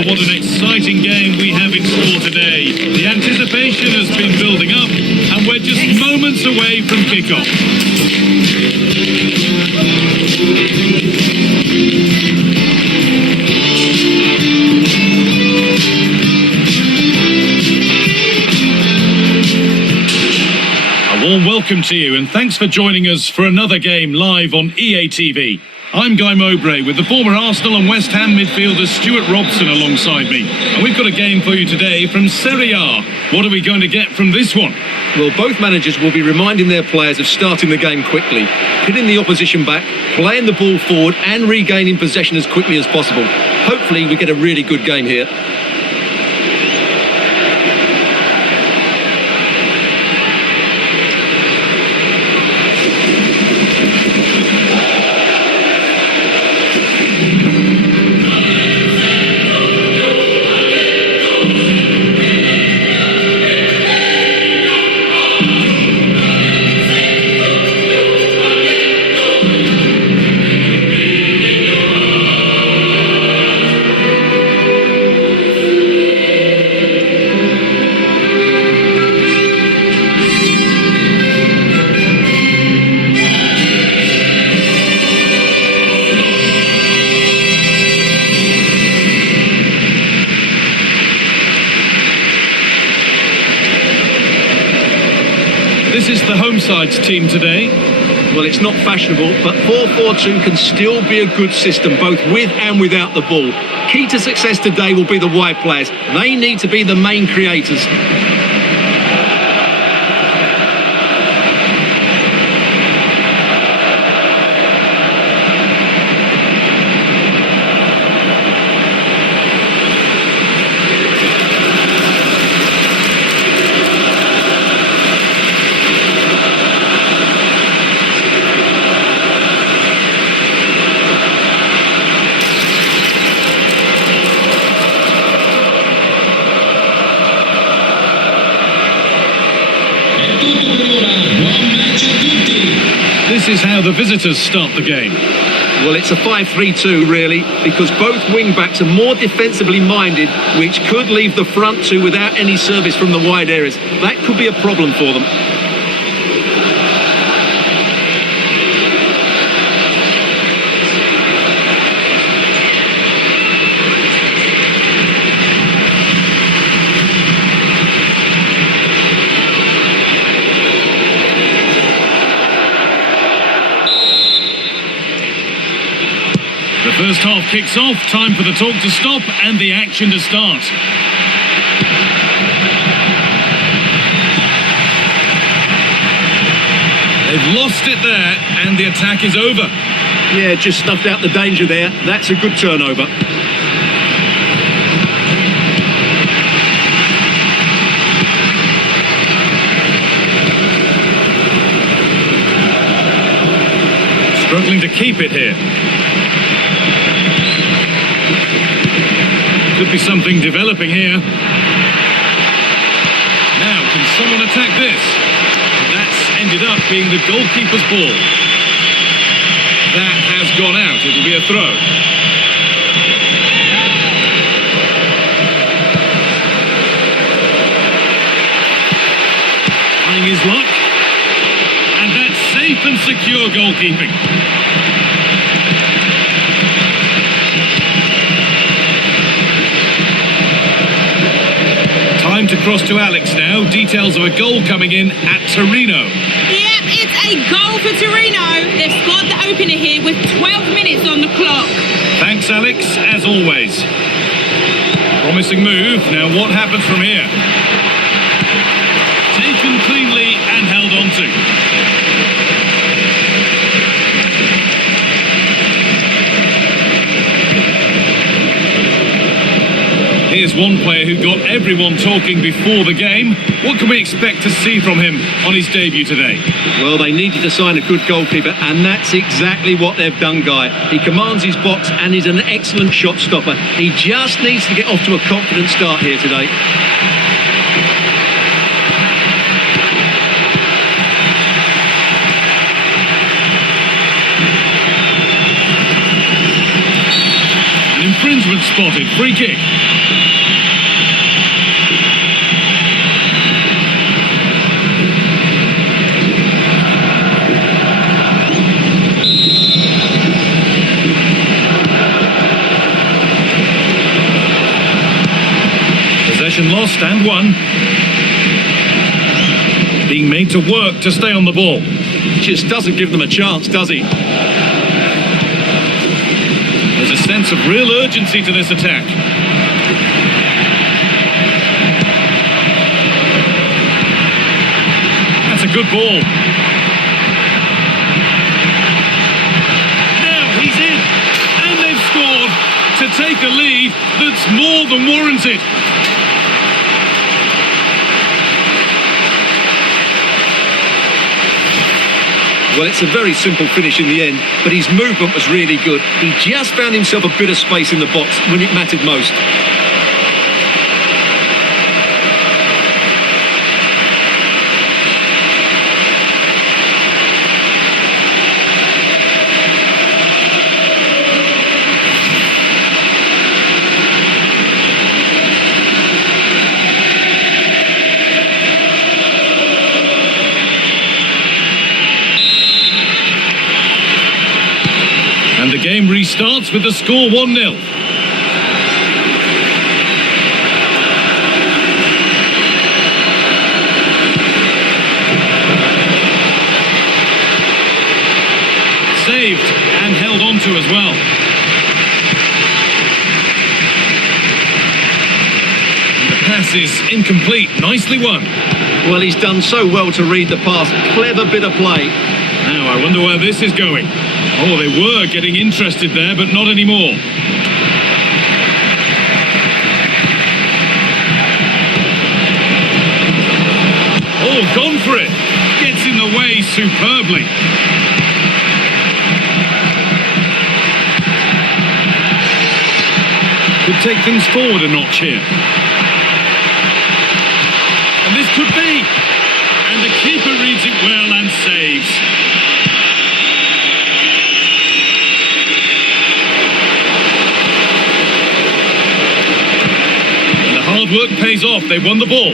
Well, what an exciting game we have in store today. The anticipation has been building up, and we're just moments away from kickoff. A warm welcome to you, and thanks for joining us for another game live on EA TV. I'm Guy Mowbray with the former Arsenal and West Ham midfielder Stuart Robson alongside me. And we've got a game for you today from Serie A. What are we going to get from this one? Well, both managers will be reminding their players of starting the game quickly, hitting the opposition back, playing the ball forward and regaining possession as quickly as possible. Hopefully we get a really good game here. This is the home side's team today. Well, it's not fashionable, but 4-4-2 can still be a good system, both with and without the ball. Key to success today will be the wide players. They need to be the main creators. This is how the visitors start the game. Well, it's a 5-3-2 really, because both wing-backs are more defensively minded, which could leave the front two without any service from the wide areas. That could be a problem for them. The first half kicks off, time for the talk to stop and the action to start. They've lost it there and the attack is over. Yeah, just snuffed out the danger there. That's a good turnover. Struggling to keep it here. Could be something developing here. Now, can someone attack this? That's ended up being the goalkeeper's ball. That has gone out. It'll be a throw. Trying his luck. And that's safe and secure goalkeeping. Time to cross to Alex now. Details of a goal coming in at Torino. Yep, it's a goal for Torino. They've scored the opener here with 12 minutes on the clock. Thanks, Alex, as always. Promising move. Now, what happens from here? Taken cleanly and held on to. Here's one player who got everyone talking before the game. What can we expect to see from him on his debut today? Well, they needed to sign a good goalkeeper, and that's exactly what they've done, Guy. He commands his box and is an excellent shot stopper. He just needs to get off to a confident start here today. An infringement Opponent spotted. Free kick. Possession lost and won. Being made to work to stay on the ball. Just doesn't give them a chance, does he? There's a sense of real urgency to this attack. That's a good ball. Now he's in. And they've scored to take a lead that's more than warranted. Well, it's a very simple finish in the end, but his movement was really good. He just found himself a bit of space in the box when it mattered most. And the game restarts with the score 1-0. Saved and held on to as well. And the pass is incomplete. Nicely won. Well, he's done so well to read the pass. Clever bit of play. Now, I wonder where this is going. Oh, they were getting interested there, but not anymore. Oh, gone for it. Gets in the way superbly. Could take things forward a notch here. And this could be. And the keeper reads it well and saves. Hard work pays off. They won the ball.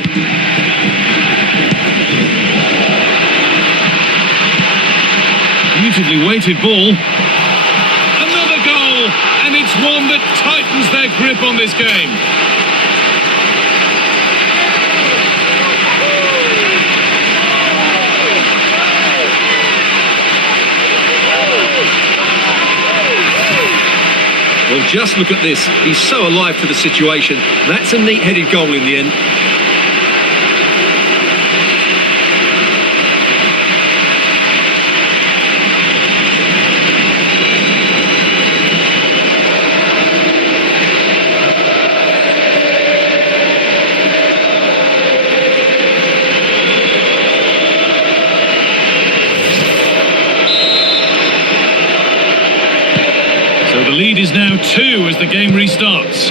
Beautifully weighted ball. Another goal, and it's one that tightens their grip on this game. Well, just look at this. He's so alive to the situation. That's a neat-headed goal in the end. So the lead is now 2 as the game restarts.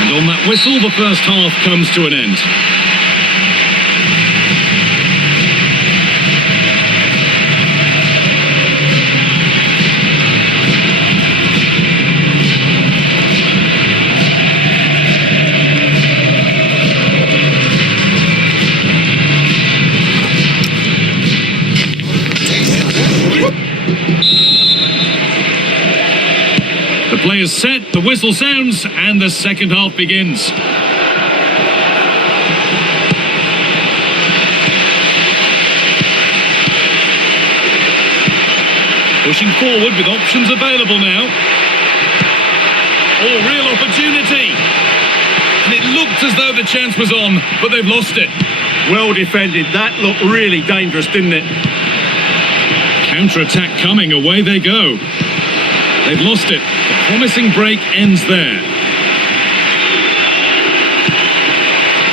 And on that whistle, the first half comes to an end. The players set, the whistle sounds, and the second half begins. Pushing forward with options available now. Oh, real opportunity. And it looked as though the chance was on, but they've lost it. Well defended. That looked really dangerous, didn't it? Counter-attack coming, away they go. They've lost it. The promising break ends there.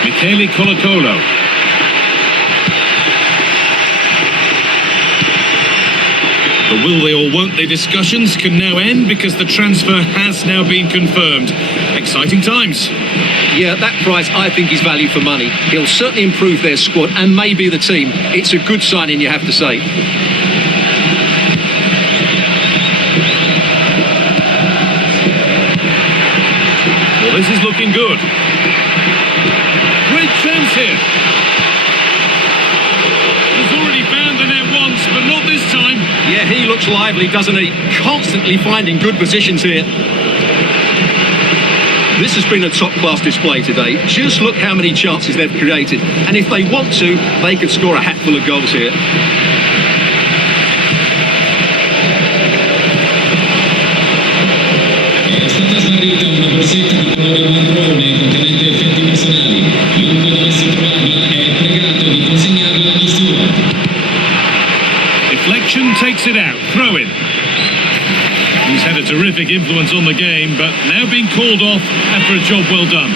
Michele Colo-Colo. The will they or won't they discussions can now end because the transfer has now been confirmed. Exciting times. Yeah, that price I think is value for money. He'll certainly improve their squad and maybe the team. It's a good signing, you have to say. Well, this is looking good. Great chance here. He's already found the net once, but not this time. Yeah, he looks lively, doesn't he? Constantly finding good positions here. This has been a top-class display today. Just look how many chances they've created. And if they want to, they could score a hatful of goals here. È stata smarrita una borsetta di colore marrone contenente effetti personali. Chiunque dovesse trovarla è pregato di consegnarla agli steward. Deflection takes it out. Throw in. He's had a terrific influence on the game, but now being called off after a job well done.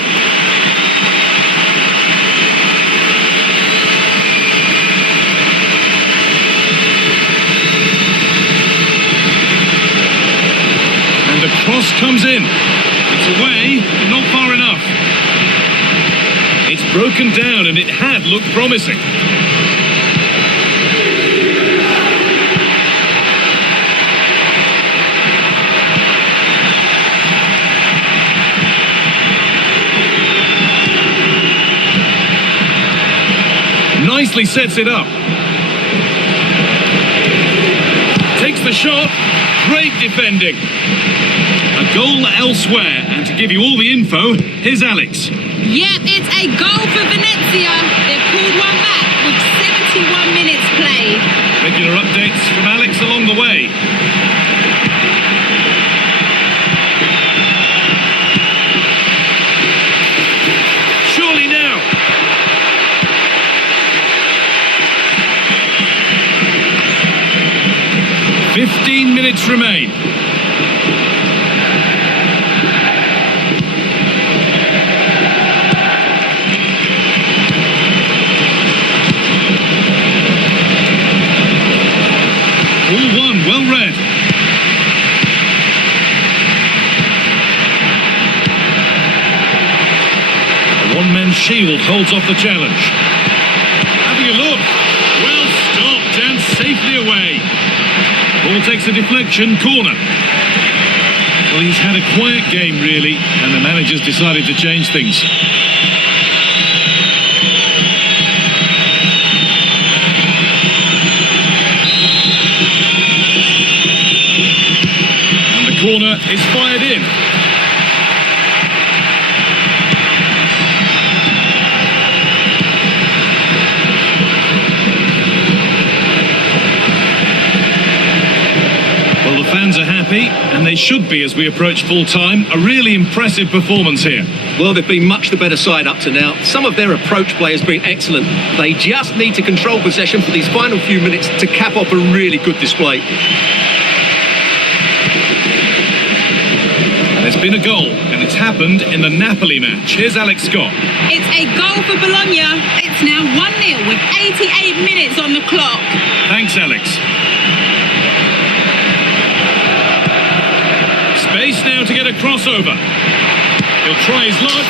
And the cross comes in. It's away, but not far enough. It's broken down and it had looked promising. Nicely sets it up. Takes the shot. Great defending. A goal elsewhere. And to give you all the info, here's Alex. Yep, it's a goal for Venezia. They've pulled one back with 71 minutes played. Regular updates from Alex along the way. Surely now. "15 minutes remain. All one, well read. A one-man shield holds off the challenge. Having a look. Well stopped and safely away. Ball takes a deflection, corner. Well, he's had a quiet game, really, and the manager's decided to change things. And the corner is fired in. Well, the fans are happy, and they should be as we approach full-time. A really impressive performance here. Well, they've been much the better side up to now. Some of their approach play has been excellent. They just need to control possession for these final few minutes to cap off a really good display. There's been a goal, and it's happened in the Napoli match. Here's Alex Scott. It's a goal for Bologna. It's now 1-0 with 88 minutes on the clock. Thanks, Alex. Space now to get a crossover. He'll try his luck.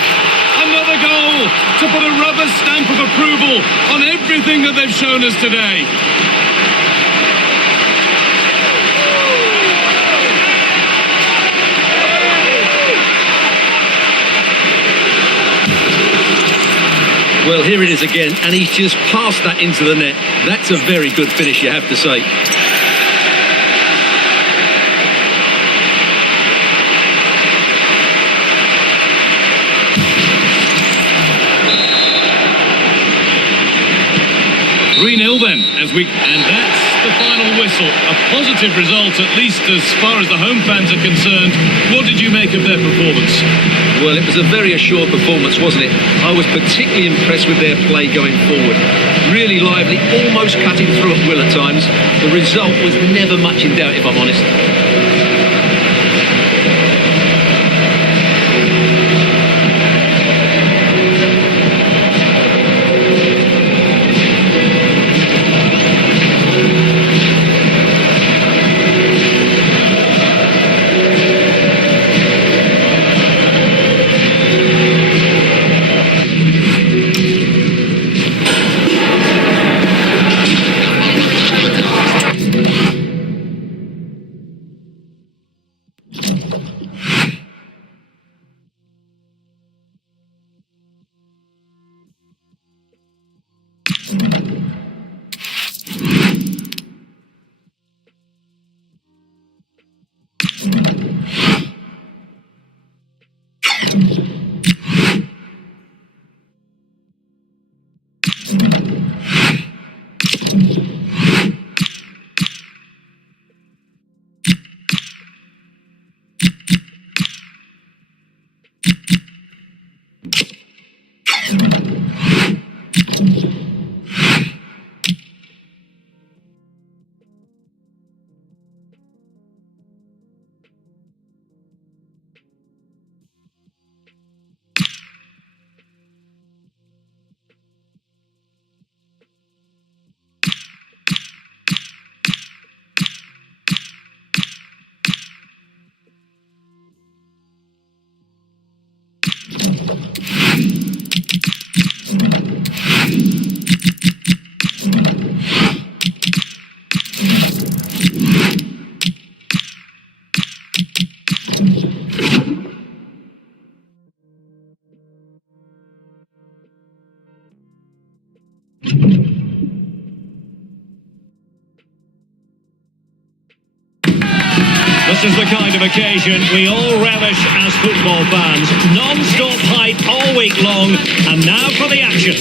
Another goal to put a rubber stamp of approval on everything that they've shown us today. Well, here it is again, and he's just passed that into the net. That's a very good finish, you have to say. Then, and that's the final whistle. A positive result, at least as far as the home fans are concerned. What did you make of their performance? Well, it was a very assured performance, wasn't it? I was particularly impressed with their play going forward. Really lively, almost cutting through at will at times. The result was never much in doubt, if I'm honest. This is the kind of occasion we all relish as football fans. Non-stop hype all week long, and now for the action.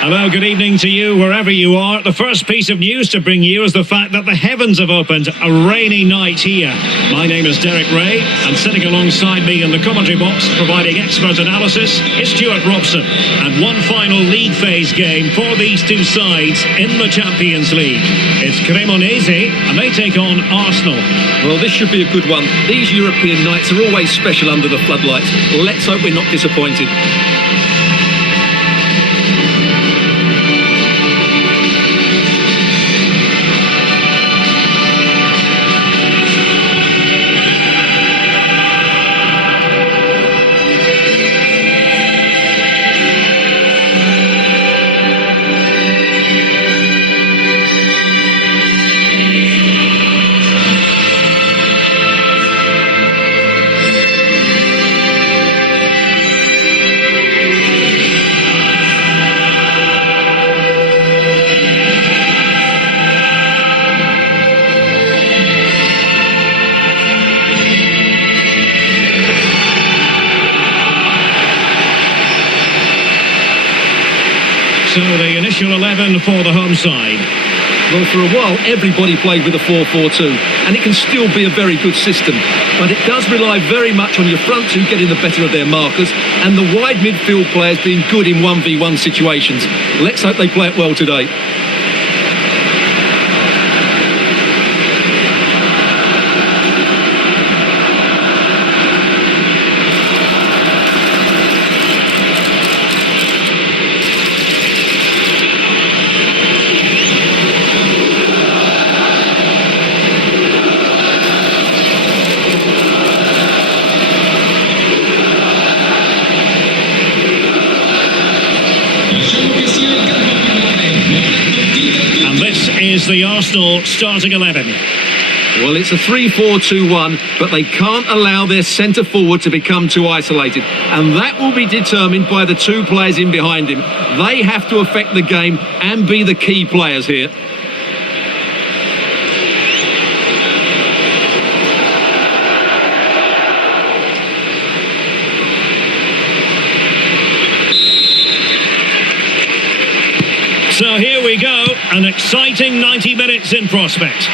Hello, good evening to you wherever you are. The first piece of news to bring you is the fact that the heavens have opened. A rainy night here. My name is Derek Ray, and sitting alongside me in the commentary box, providing expert analysis, is Stuart Robson. And one final league phase game for these two sides in the Champions League. It's Cremonese, and they take on Arsenal. Well, this should be a good one. These European nights are always special under the floodlights. Let's hope we're not disappointed. So the initial 11 for the home side. Well, for a while, everybody played with a 4-4-2, and it can still be a very good system. But it does rely very much on your front two getting the better of their markers, and the wide midfield players being good in 1v1 situations. Let's hope they play it well today. Is the Arsenal starting 11. Well, it's a 3-4-2-1, but they can't allow their centre forward to become too isolated, and that will be determined by the two players in behind him. They have to affect the game and be the key players here. So here we go, an exciting 90 minutes in prospect.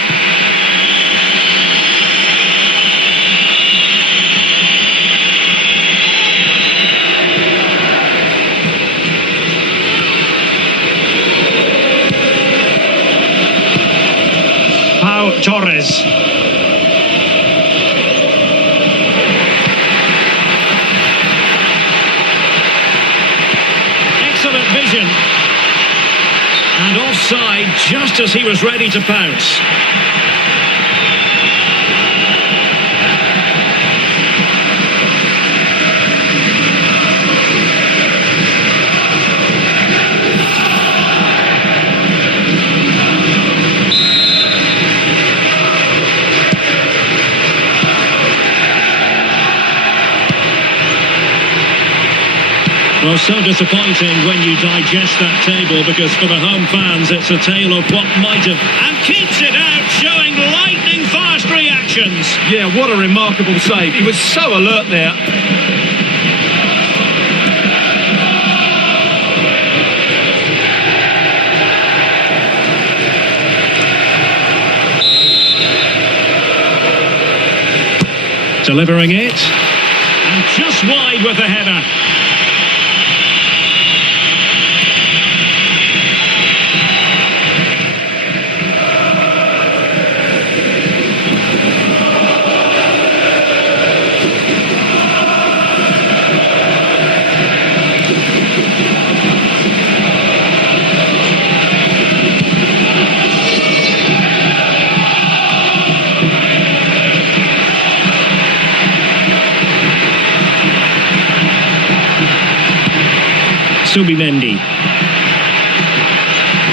Pau Torres. Excellent vision. And offside just as he was ready to pounce. Well, so disappointing when you digest that table, because for the home fans it's a tale of what might have, and keeps it out, showing lightning fast reactions. Yeah, what a remarkable save. He was so alert there. Delivering it, and just wide with the header. Subimendi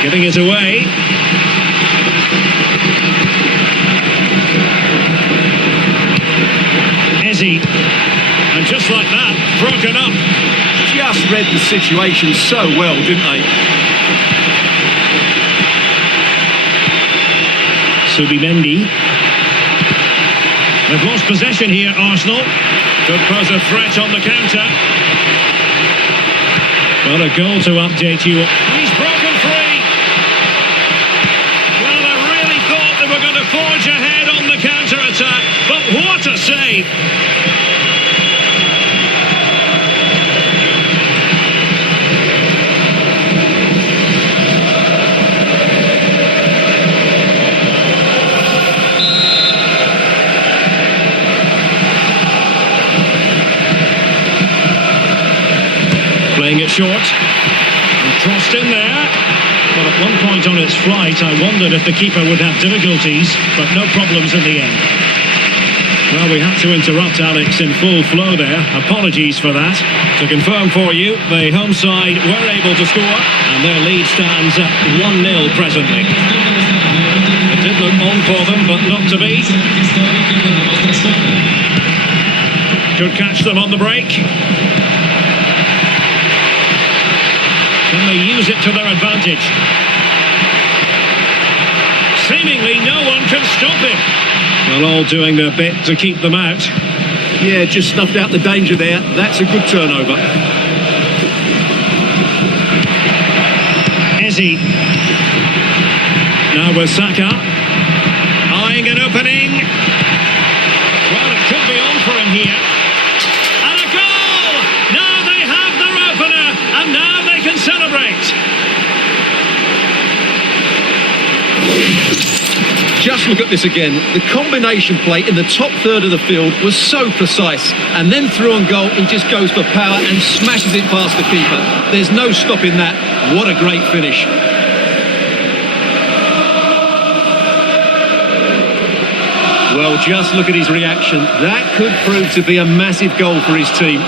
giving it away. Eze, and just like that, broken up. Just read read the situation so well, didn't they? Subimendi. They've lost possession here, Arsenal. Could pose a threat on the counter. Well, a goal to update you. He's broken free. Well, I really thought they were going to forge ahead on the counter-attack, but what a save! Playing it short, and crossed in there. Well, at one point on its flight, I wondered if the keeper would have difficulties, but no problems in the end. Well, we had to interrupt Alex in full flow there. Apologies for that. To confirm for you, the home side were able to score, and their lead stands at 1-0 presently. It did look on for them, but not to be. Could catch them on the break. Can they use it to their advantage? Seemingly no one can stop him. Well, all doing their bit to keep them out. Yeah, just snuffed out the danger there. That's a good turnover. Ezzy. Now with Saka. Eyeing an opening. Well, it could be on for him here. And a goal! Now they have their opener, and now they can celebrate. Just look at this again. The combination play in the top third of the field was so precise. And then through on goal, he just goes for power and smashes it past the keeper. There's no stopping that. What a great finish. Well, just look at his reaction. That could prove to be a massive goal for his team.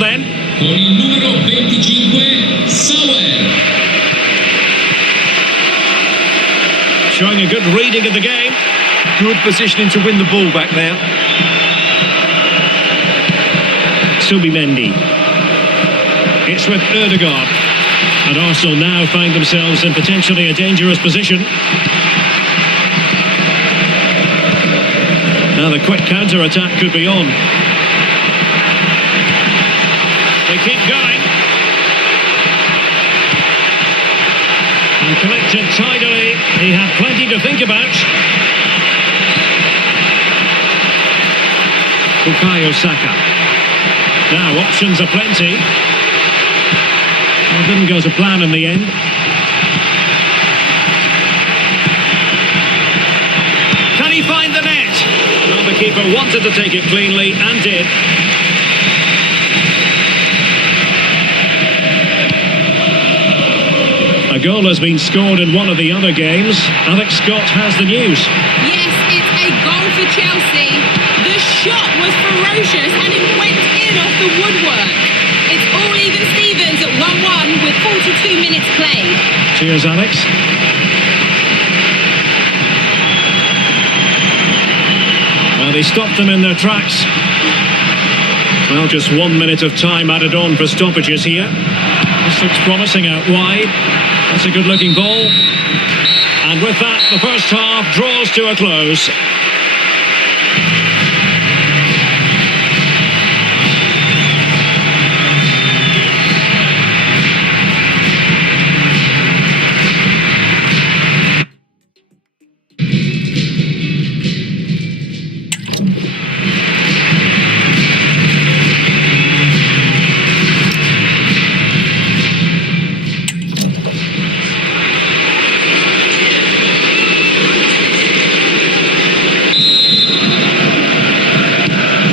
Then. Con il numero 25, Sauer. Showing a good reading of the game. Good positioning to win the ball back there. Subimendi. It's with Ødegaard. And Arsenal now find themselves in potentially a dangerous position. Now the quick counter-attack could be on. They keep going. And collected tidily. He had plenty to think about. Bukayo Saka. Now options are plenty. Well, didn't go to plan in the end. Can he find the net? Well, the keeper wanted to take it cleanly and did. A goal has been scored in one of the other games. Alex Scott has the news. Yes, it's a goal for Chelsea. The shot was ferocious and it went in off the woodwork. It's all even Stevens at 1-1 with 42 minutes played. Cheers, Alex. Well, they stopped them in their tracks. Well, just 1 minute of time added on for stoppages here. This looks promising out wide. That's a good-looking ball. And with that, the first half draws to a close.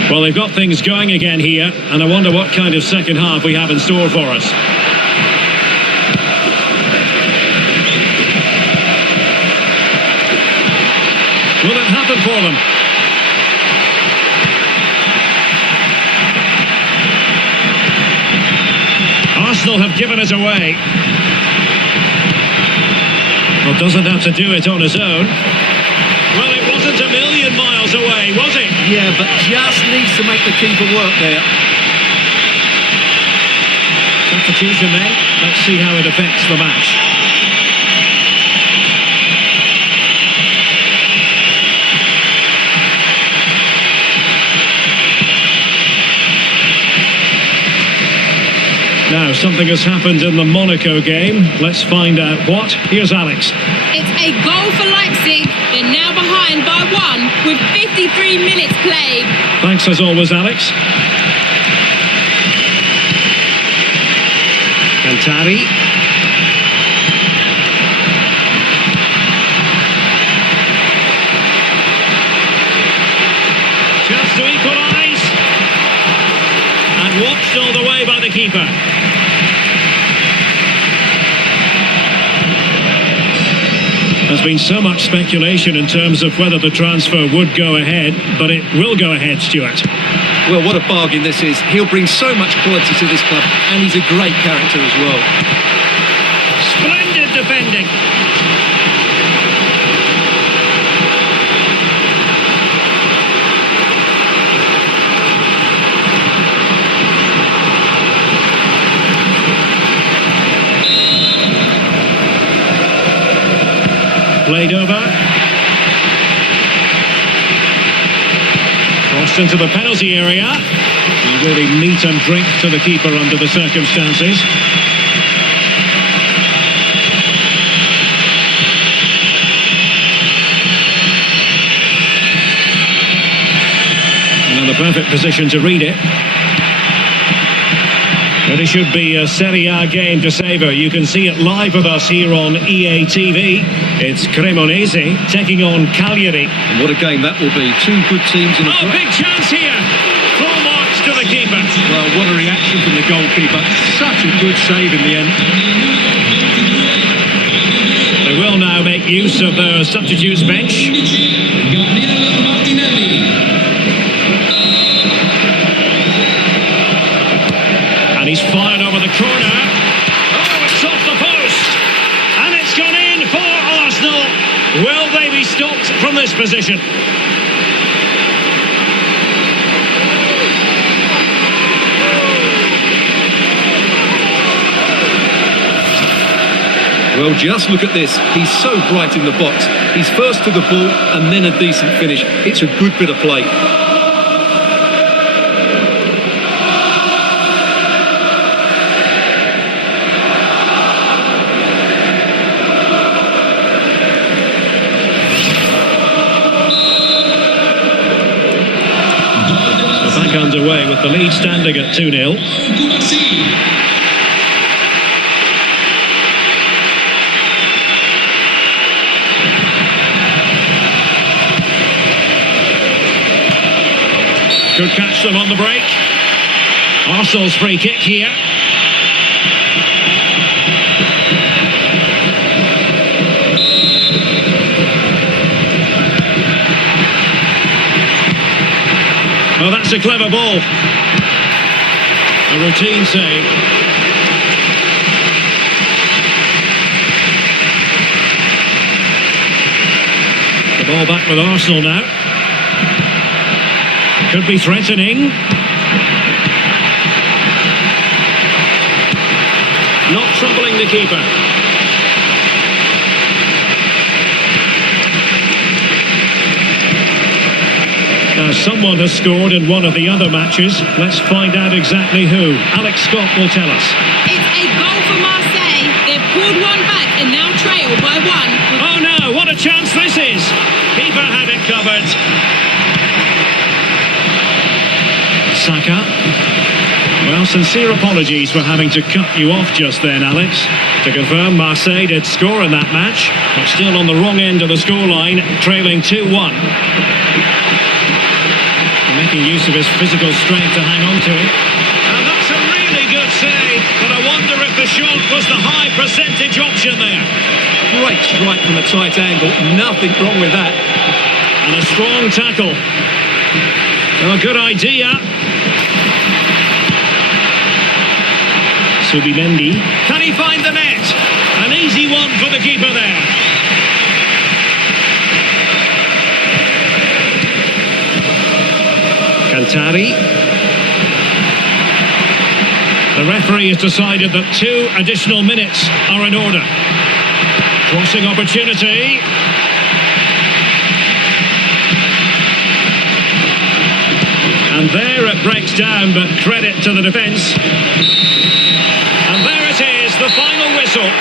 Well, they've got things going again here, and I wonder what kind of second half we have in store for us. Will it happen for them? Arsenal have given it away. Well, doesn't have to do it on his own. Well, it wasn't a million miles away, was it? Yeah, but just needs to make the keeper work there. Substitution then. Let's see how it affects the match. Now, something has happened in the Monaco game. Let's find out what. Here's Alex. It's a goal for Leipzig. They're now behind by 1 with 53 minutes played. Thanks as always, Alex. Alcantara. Chance to equalise. And watched all the way by the keeper. There's been so much speculation in terms of whether the transfer would go ahead, but it will go ahead, Stuart. Well, what a bargain this is. He'll bring so much quality to this club, and he's a great character as well. Splendid defending. Played over. Crossed into the penalty area. And really meat and drink to the keeper under the circumstances. And the perfect position to read it. But it should be a Serie A game to savour. You can see it live with us here on EA TV. It's Cremonese taking on Cagliari. And what a game that will be. Two good teams in a... Oh, big chance here. Full marks to the keeper. Well, what a reaction from the goalkeeper. Such a good save in the end. They will now make use of their substitutes bench. And he's fired over the corner. Oh, it's off the post. And it's gone in for Arsenal. Will they be stopped from this position? Well, just look at this. He's so bright in the box. He's first to the ball and then a decent finish. It's a good bit of play. Underway with the lead standing at 2-0. Could catch them on the break. Arsenal's free kick here. Well, that's a clever ball. A routine save. The ball back with Arsenal now. Could be threatening. Not troubling the keeper. Now, someone has scored in one of the other matches. Let's find out exactly who. Alex Scott will tell us. It's a goal for Marseille. They've pulled one back and now trail by 1. Oh no, what a chance this is. Keeper had it covered. Saka. Well, sincere apologies for having to cut you off just then, Alex. To confirm, Marseille did score in that match, but still on the wrong end of the scoreline, trailing 2-1. Making use of his physical strength to hang on to it. And that's a really good save, but I wonder if the shot was the high percentage option there. Great strike from a tight angle. Nothing wrong with that. And a strong tackle. Oh, good idea. Subimendi. Can he find the net? An easy one for the keeper there. Alcantara. The referee has decided that 2 additional minutes are in order. Crossing opportunity. And there it breaks down, but credit to the defence. And there it is, the final whistle.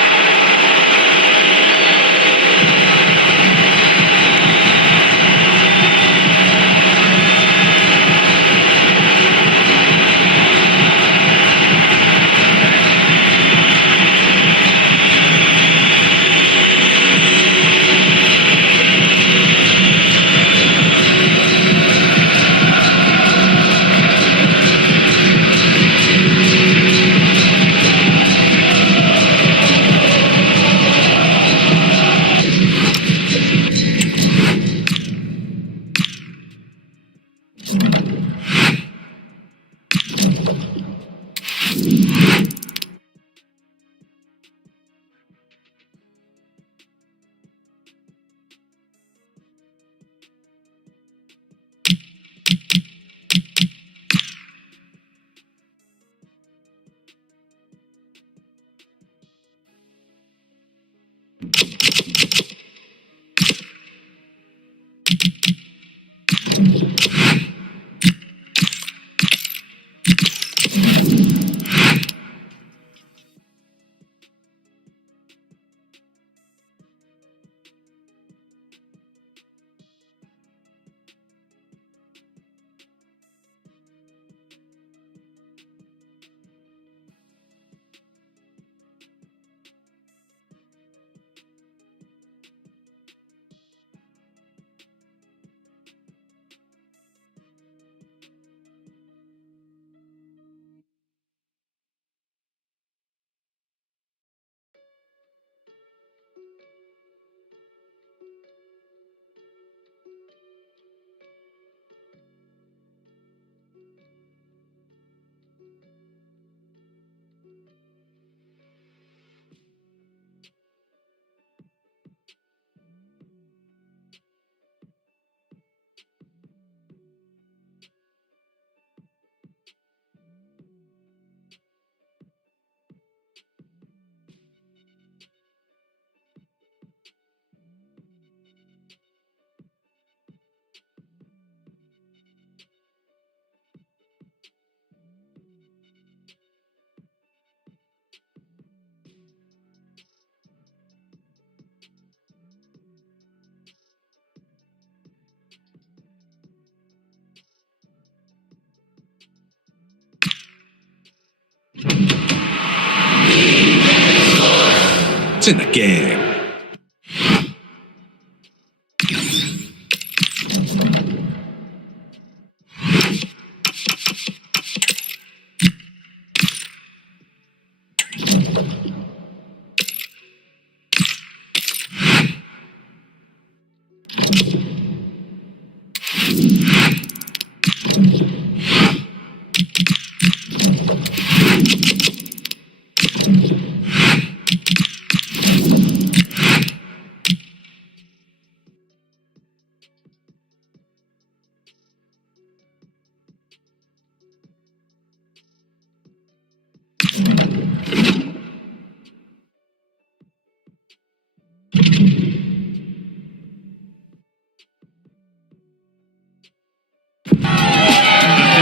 It's in the game.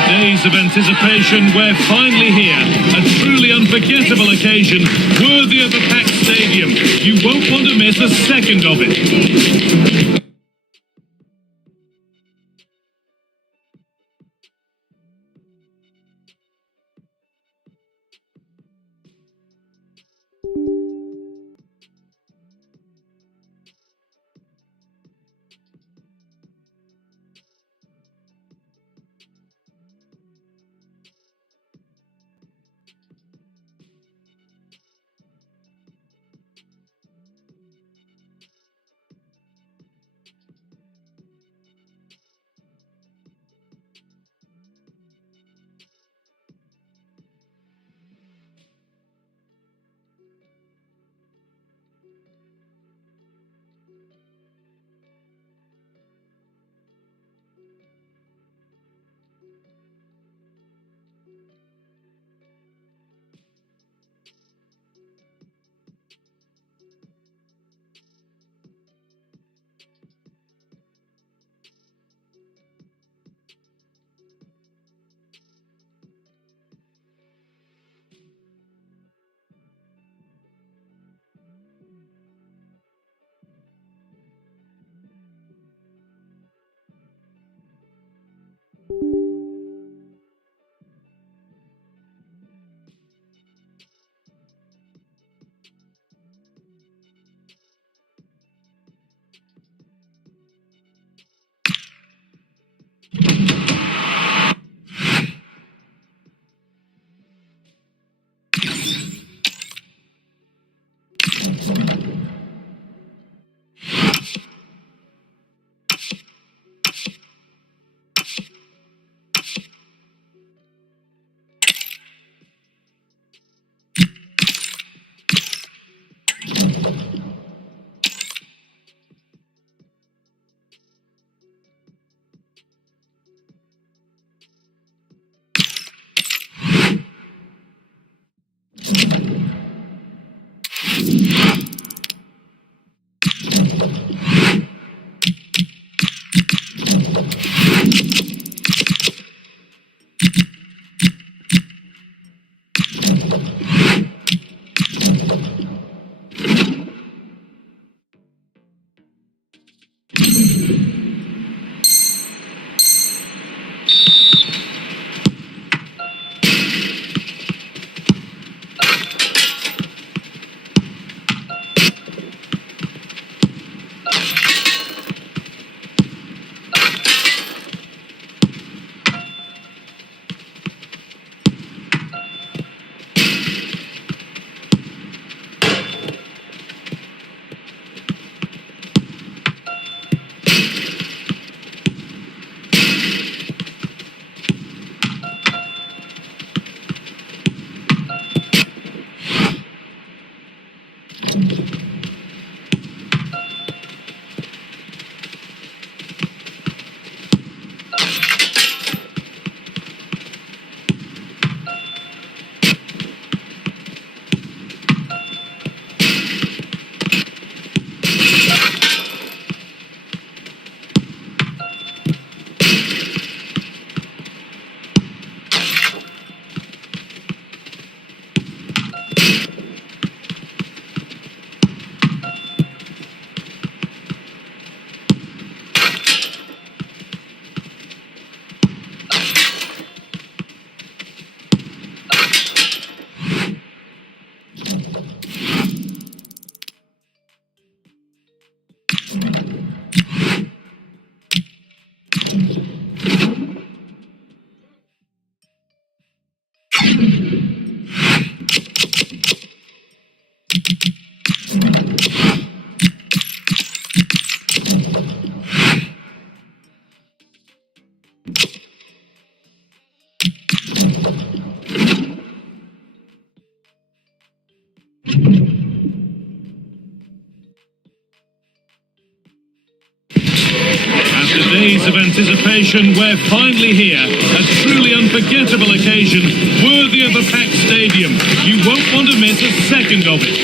Days of anticipation, we're finally here. A truly unforgettable occasion, worthy of a packed stadium. You won't want to miss a second of it. After days of anticipation, we're finally here. A truly unforgettable occasion, worthy of a packed stadium. You won't want to miss a second of it.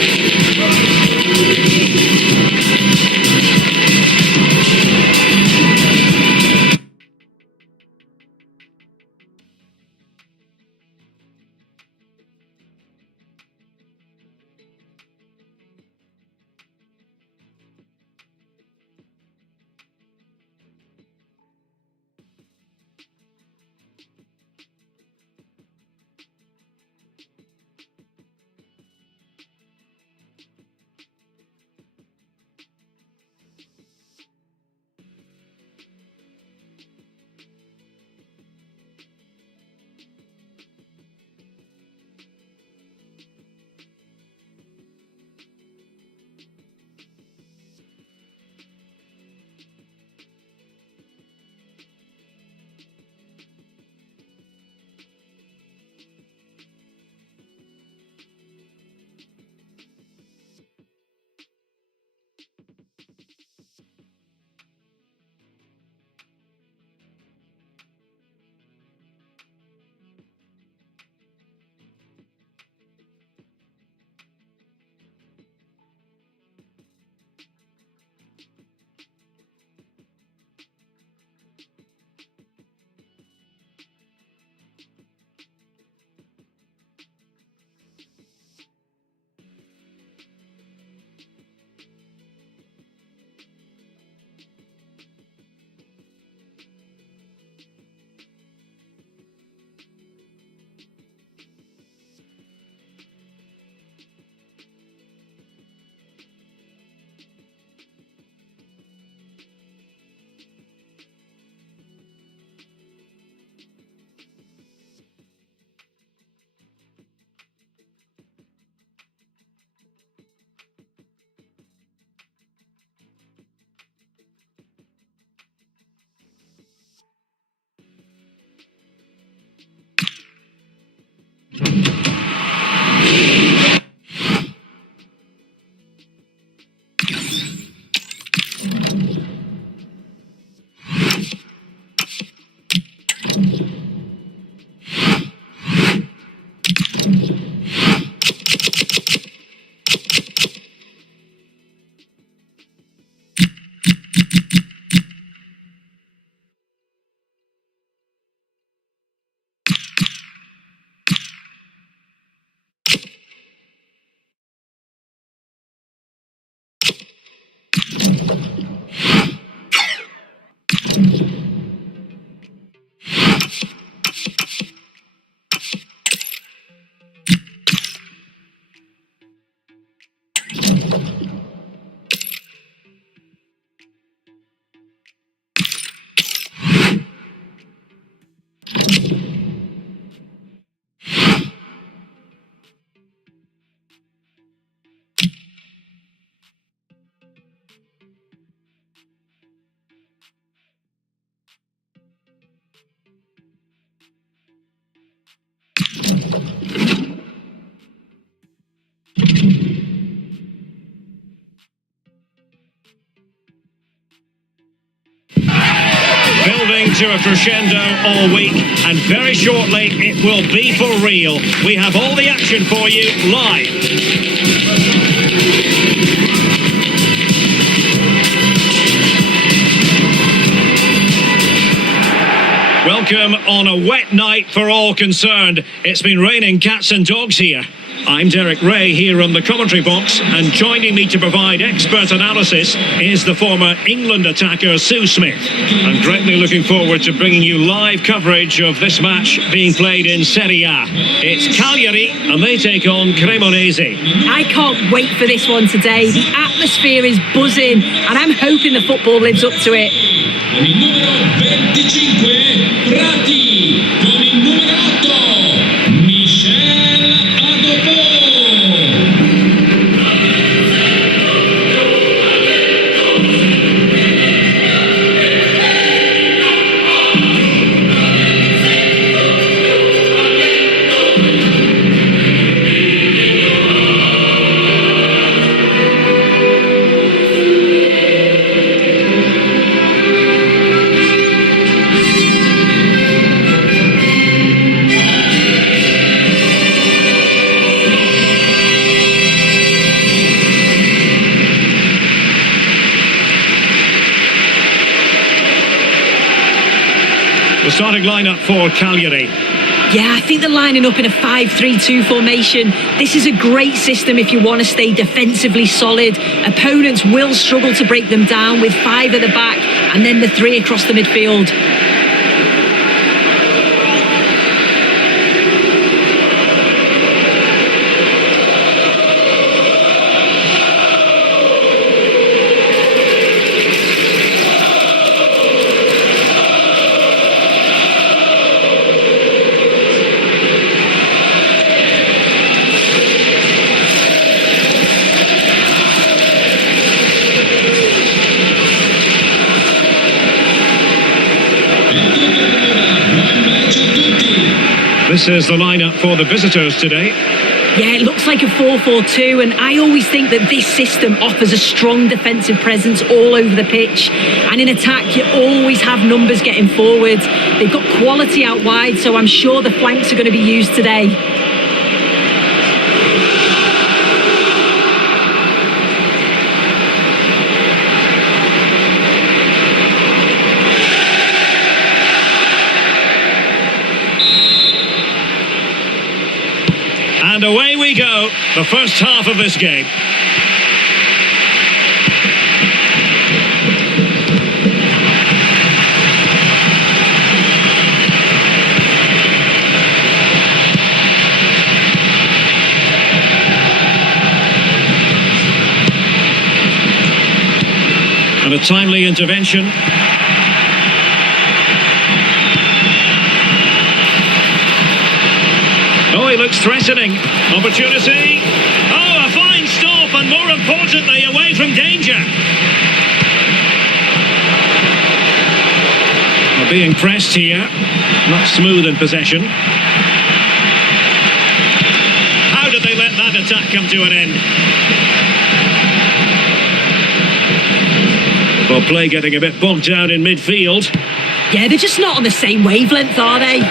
Building to a crescendo all week, and very shortly it will be for real. We have all the action for you live. Welcome on a wet night for all concerned. It's been raining cats and dogs here. I'm Derek Ray here on the commentary box, and joining me to provide expert analysis is the former England attacker Sue Smith. I'm greatly looking forward to bringing you live coverage of this match being played in Serie A. It's Cagliari and they take on Cremonese. I can't wait for this one today. The atmosphere is buzzing and I'm hoping the football lives up to it. Con il numero 25 Prati, con il numero 8 Michel. starting lineup for Cagliari. Yeah, I think they're lining up in a 5-3-2 formation. This is a great system if you want to stay defensively solid. Opponents will struggle to break them down with 5 at the back and then the 3 across the midfield. This is the lineup for the visitors today. Yeah, it looks like a 4-4-2, and I always think that this system offers a strong defensive presence all over the pitch. And in attack, you always have numbers getting forward. They've got quality out wide, so I'm sure the flanks are going to be used today. And away we go, the first half of this game. And a timely intervention. Oh, he looks threatening. Opportunity. Oh, a fine stop, and more importantly, away from danger. Well, being pressed here. Not smooth in possession. How did they let that attack come to an end? Well, play getting a bit bogged down in midfield. Yeah, they're just not on the same wavelength, are they?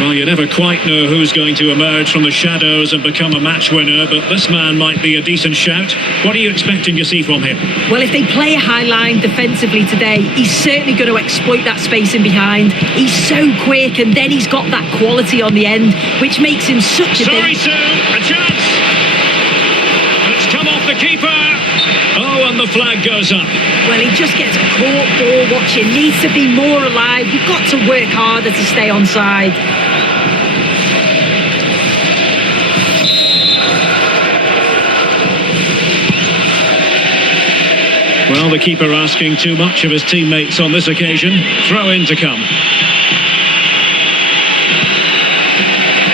Well, you never quite know who's going to emerge from the shadows and become a match winner, but this man might be a decent shout. What are you expecting to see from him? Well, if they play a high line defensively today, he's certainly going to exploit that space in behind. He's so quick, and then he's got that quality on the end, which makes him such a... Sorry, Sue, a chance! And it's come off the keeper! Oh, and the flag goes up. Well, he just gets caught ball watching. Needs to be more alive. You've got to work harder to stay onside. Well, the keeper asking too much of his teammates on this occasion. Throw in to come.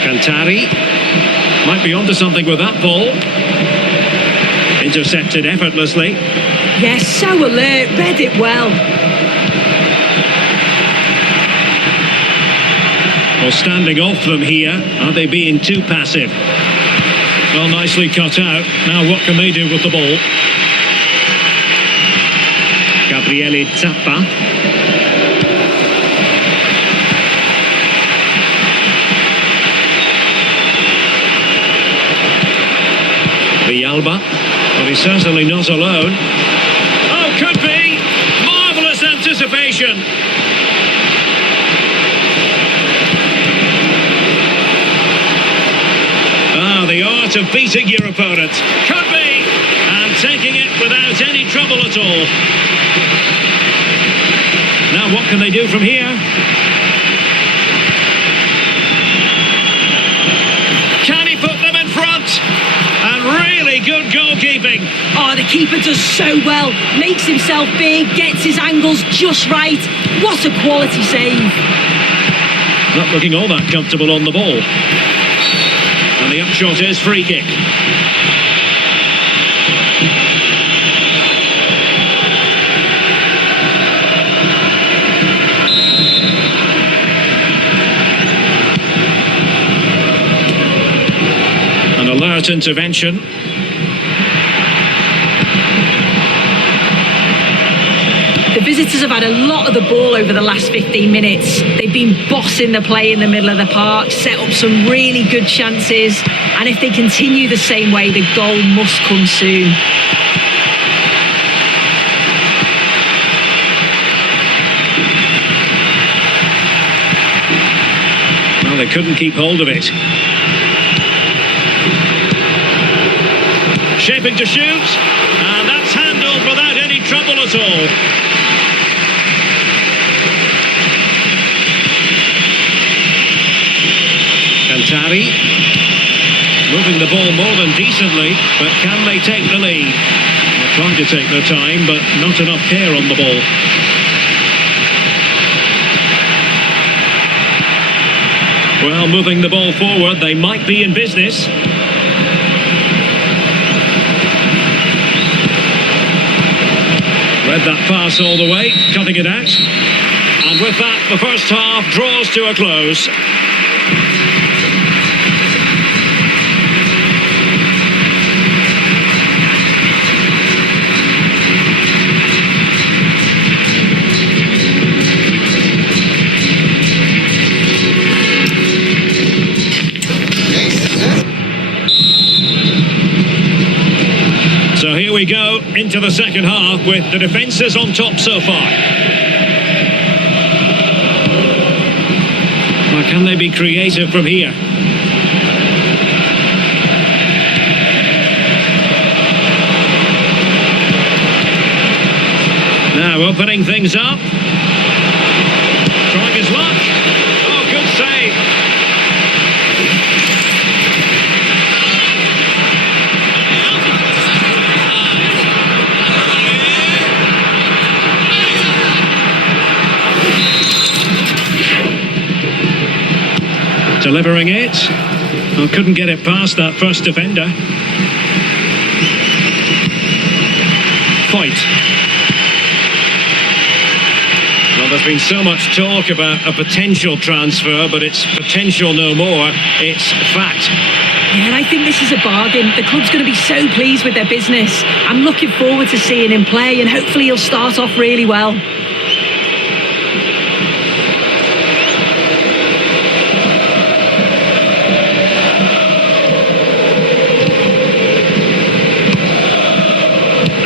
Cantari might be onto something with that ball. Intercepted effortlessly. Yes, so alert, read it well. Well, standing off them here, are they being too passive? Well, nicely cut out. Now what can they do with the ball? Gabriele Zappa. Villalba. Well, he's certainly not alone. Oh, could be! Marvellous anticipation! Ah, the art of beating your opponent. Could be! And taking it without any trouble at all. Now what can they do from here? Can he put them in front? And really good goalkeeping. Oh, the keeper does so well. Makes himself big, gets his angles just right. What a quality save. Not looking all that comfortable on the ball. And the upshot is free kick. An alert intervention. The visitors have had a lot of the ball over the last 15 minutes. They've been bossing the play in the middle of the park, set up some really good chances, and if they continue the same way, the goal must come soon. Well, they couldn't keep hold of it. Shaping to shoot, and that's handled without any trouble at all. Alcantara moving the ball more than decently, but can they take the lead? They're trying to take their time, but not enough care on the ball. Well, moving the ball forward, they might be in business. Read that pass all the way, cutting it out. And with that, the first half draws to a close. So here we go into the second half with the defences on top so far. Well, can they be creative from here? Now opening things up. Trying his luck. Oh, good save. Delivering it. Well, couldn't get it past that first defender. Fight. Well, there's been so much talk about a potential transfer, but it's potential no more. It's fact. Yeah, and I think this is a bargain. The club's going to be so pleased with their business. I'm looking forward to seeing him play, and hopefully he'll start off really well.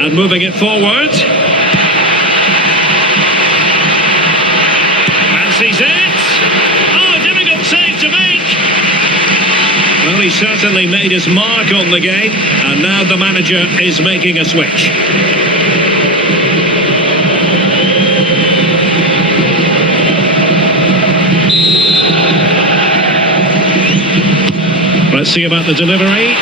And moving it forward. Fancies it. Oh, difficult save to make. Well, he certainly made his mark on the game, and now the manager is making a switch. Let's see about the delivery.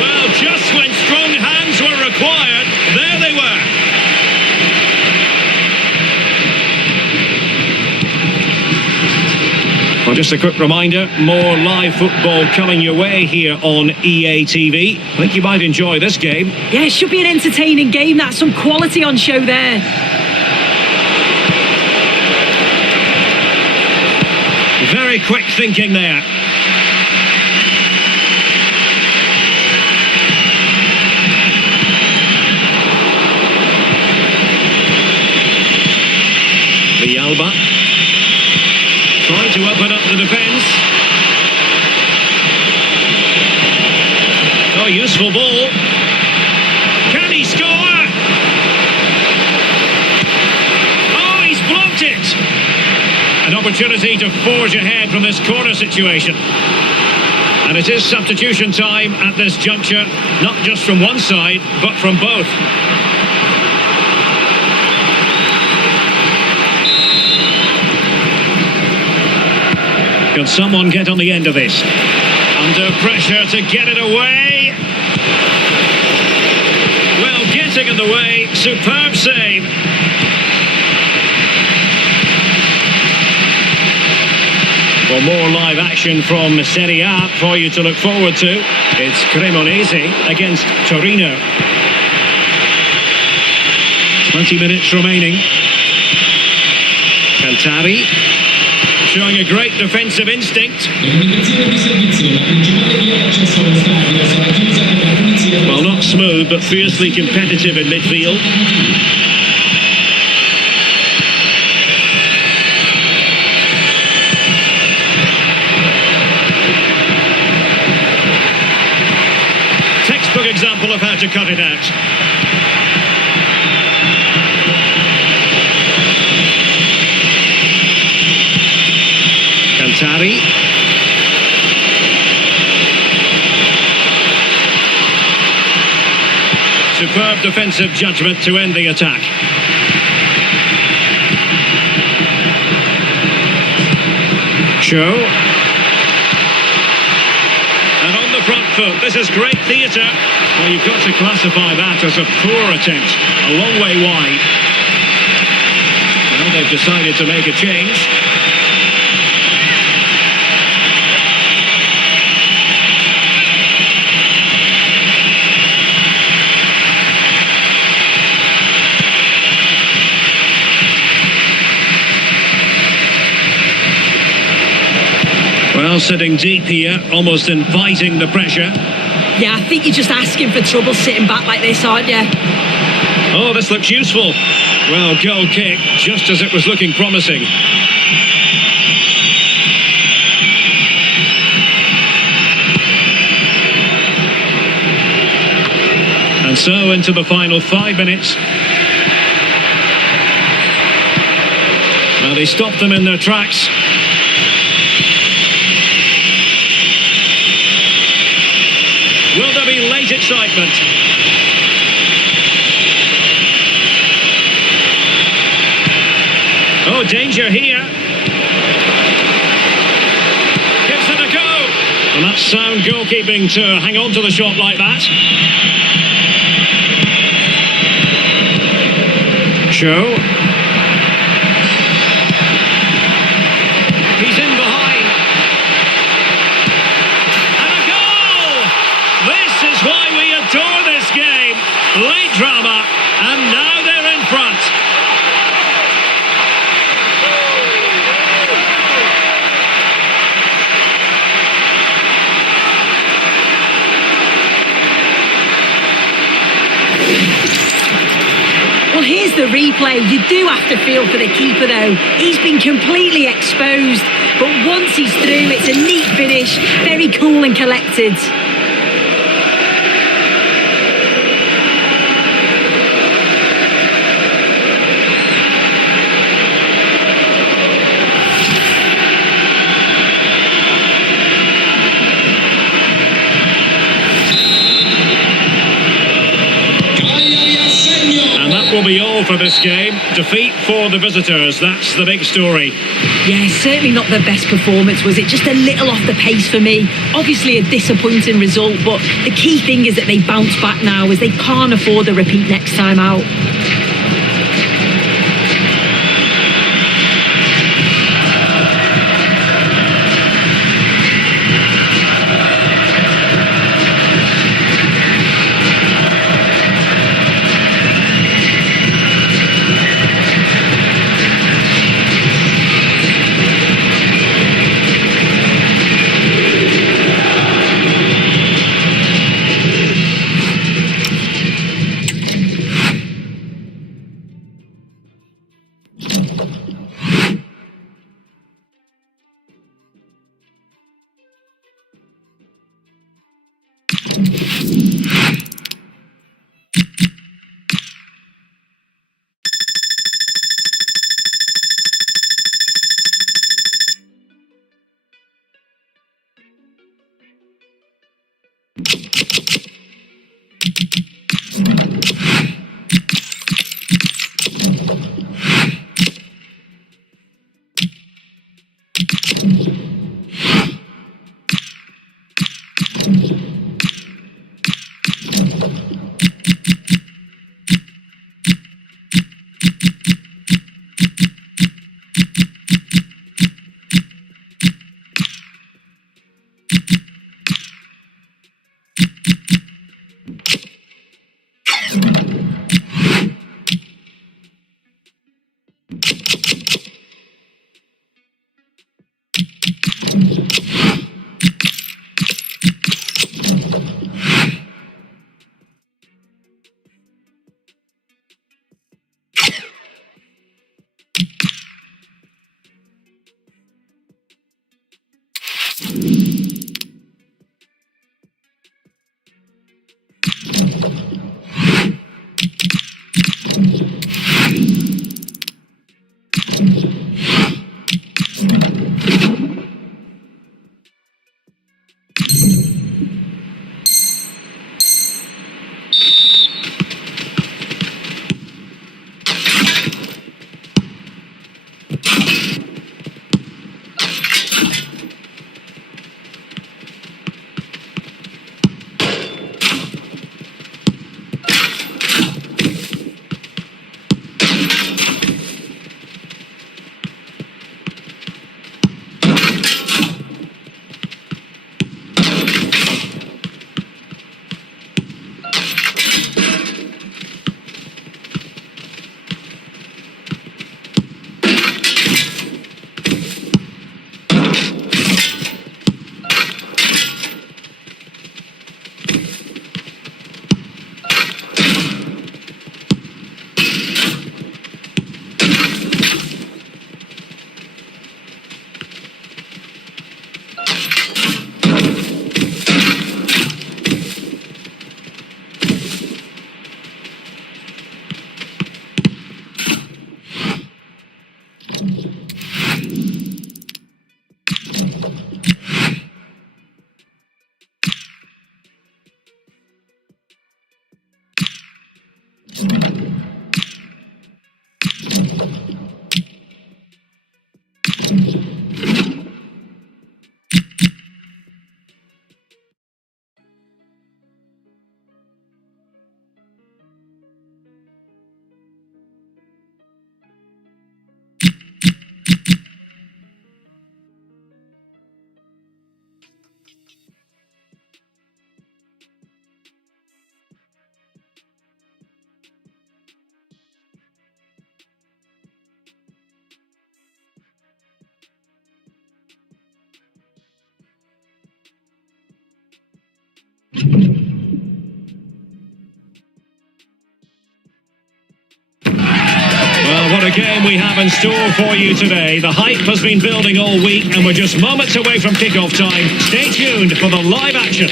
Well, just when strong hands were required, there they were. Well, just a quick reminder, more live football coming your way here on EA TV. I think you might enjoy this game. Yeah, it should be an entertaining game. That's some quality on show there. Very quick thinking there. Alba trying to open up the defence. Oh, useful ball. Can he score? Oh, he's blocked it. An opportunity to forge ahead from this corner situation. And it is substitution time at this juncture, not just from one side, but from both. Can someone get on the end of this? Under pressure to get it away. Well, getting in the way. Superb save. For more live action from Serie A for you to look forward to, it's Cremonese against Torino. 20 minutes remaining. Alcantara showing a great defensive instinct. Well, not smooth, but fiercely competitive in midfield. to cut it out. Alcantara. Superb defensive judgment to end the attack. Show. And on the front foot, this is great theatre. Well, you've got to classify that as a poor attempt. A long way wide. Well, they've decided to make a change. Well, sitting deep here, almost inviting the pressure. Yeah, I think you're just asking for trouble sitting back like this, aren't you? Oh, this looks useful. Well, goal kick, just as it was looking promising. And so into the final 5 minutes. Well, they stopped them in their tracks. Will there be late excitement? Oh, danger here. Gives it a go. And that's sound goalkeeping to hang on to the shot like that. Show. He's in behind. This is why we adore this game. Late drama, and now they're in front. Well, here's the replay. You do have to feel for the keeper, though. He's been completely exposed, but once he's through, it's a neat finish, very cool and collected. Will be all for this game. Defeat for the visitors, that's the big story. Yeah, certainly not the best performance, was it? Just a little off the pace for me. Obviously a disappointing result, but the key thing is that they bounce back now, as they can't afford a repeat next time out. Well, what a game we have in store for you today. The hype has been building all week and we're just moments away from kickoff time. Stay tuned for the live action.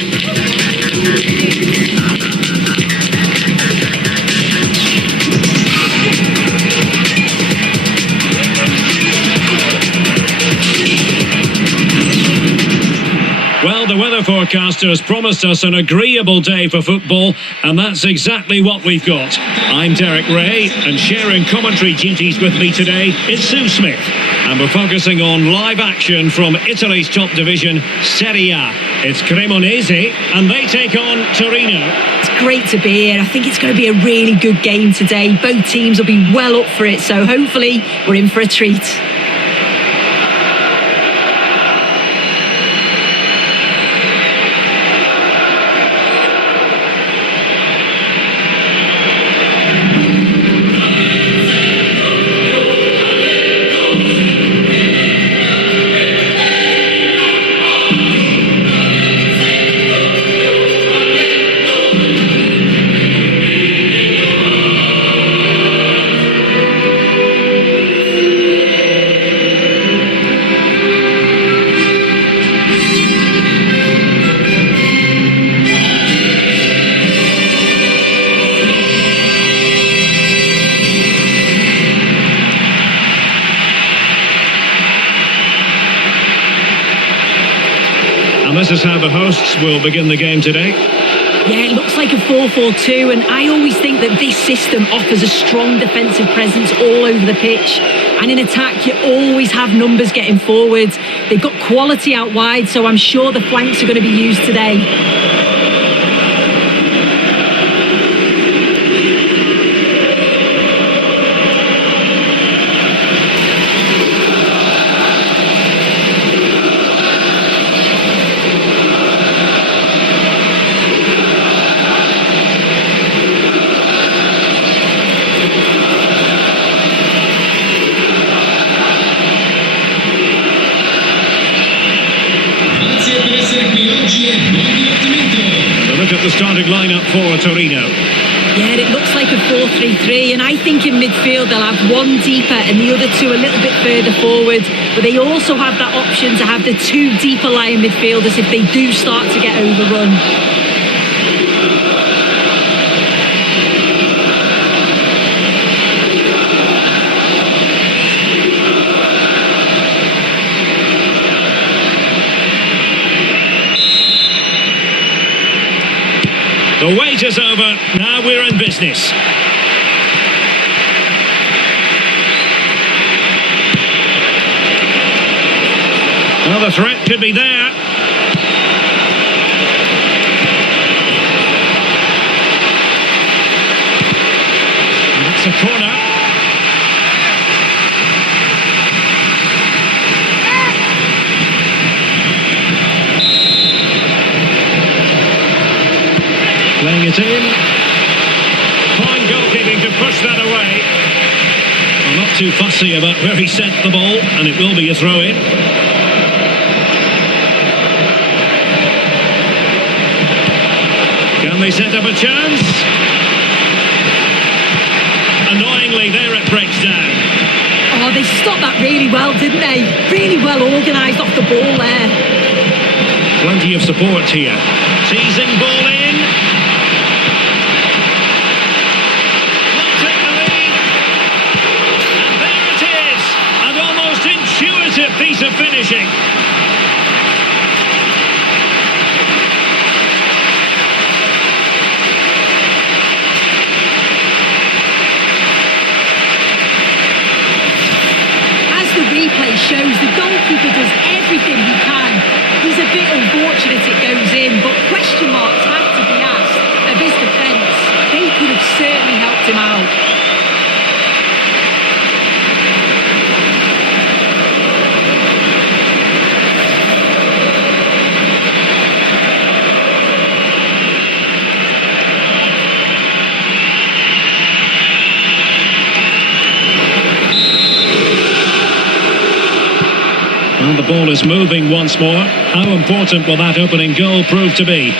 Well, the weather forecaster has promised us an agreeable day for football, and that's exactly what we've got. I'm Derek Ray, and sharing commentary duties with me today is Sue Smith. And we're focusing on live action from Italy's top division, Serie A. It's Cremonese, and they take on Torino. It's great to be here. I think it's going to be a really good game today. Both teams will be well up for it, so hopefully we're in for a treat. This is how the hosts will begin the game today. Yeah, it looks like a 4-4-2, and I always think that this system offers a strong defensive presence all over the pitch. And in attack, you always have numbers getting forward. They've got quality out wide, so I'm sure the flanks are going to be used today. The starting lineup for Torino. Yeah, it looks like a 4-3-3, and I think in midfield they'll have one deeper and the other two a little bit further forward, but they also have that option to have the two deeper lying midfielders if they do start to get overrun. The wait is over, now we're in business. Well, the threat could be there. And that's a corner. Playing it in. Fine goalkeeping to push that away. Well, not too fussy about where he sent the ball, and it will be a throw-in. Can they set up a chance? Annoyingly, there it breaks down. Oh, they stopped that really well, didn't they? Really well organised off the ball there. Plenty of support here. Teasing ball in. Piece of finishing. As the replay shows, the goalkeeper does everything he can. He's a bit unfortunate it goes in, but question marks have to be asked of his defence. They could have certainly helped him out. Well, the ball is moving once more. How important will that opening goal prove to be?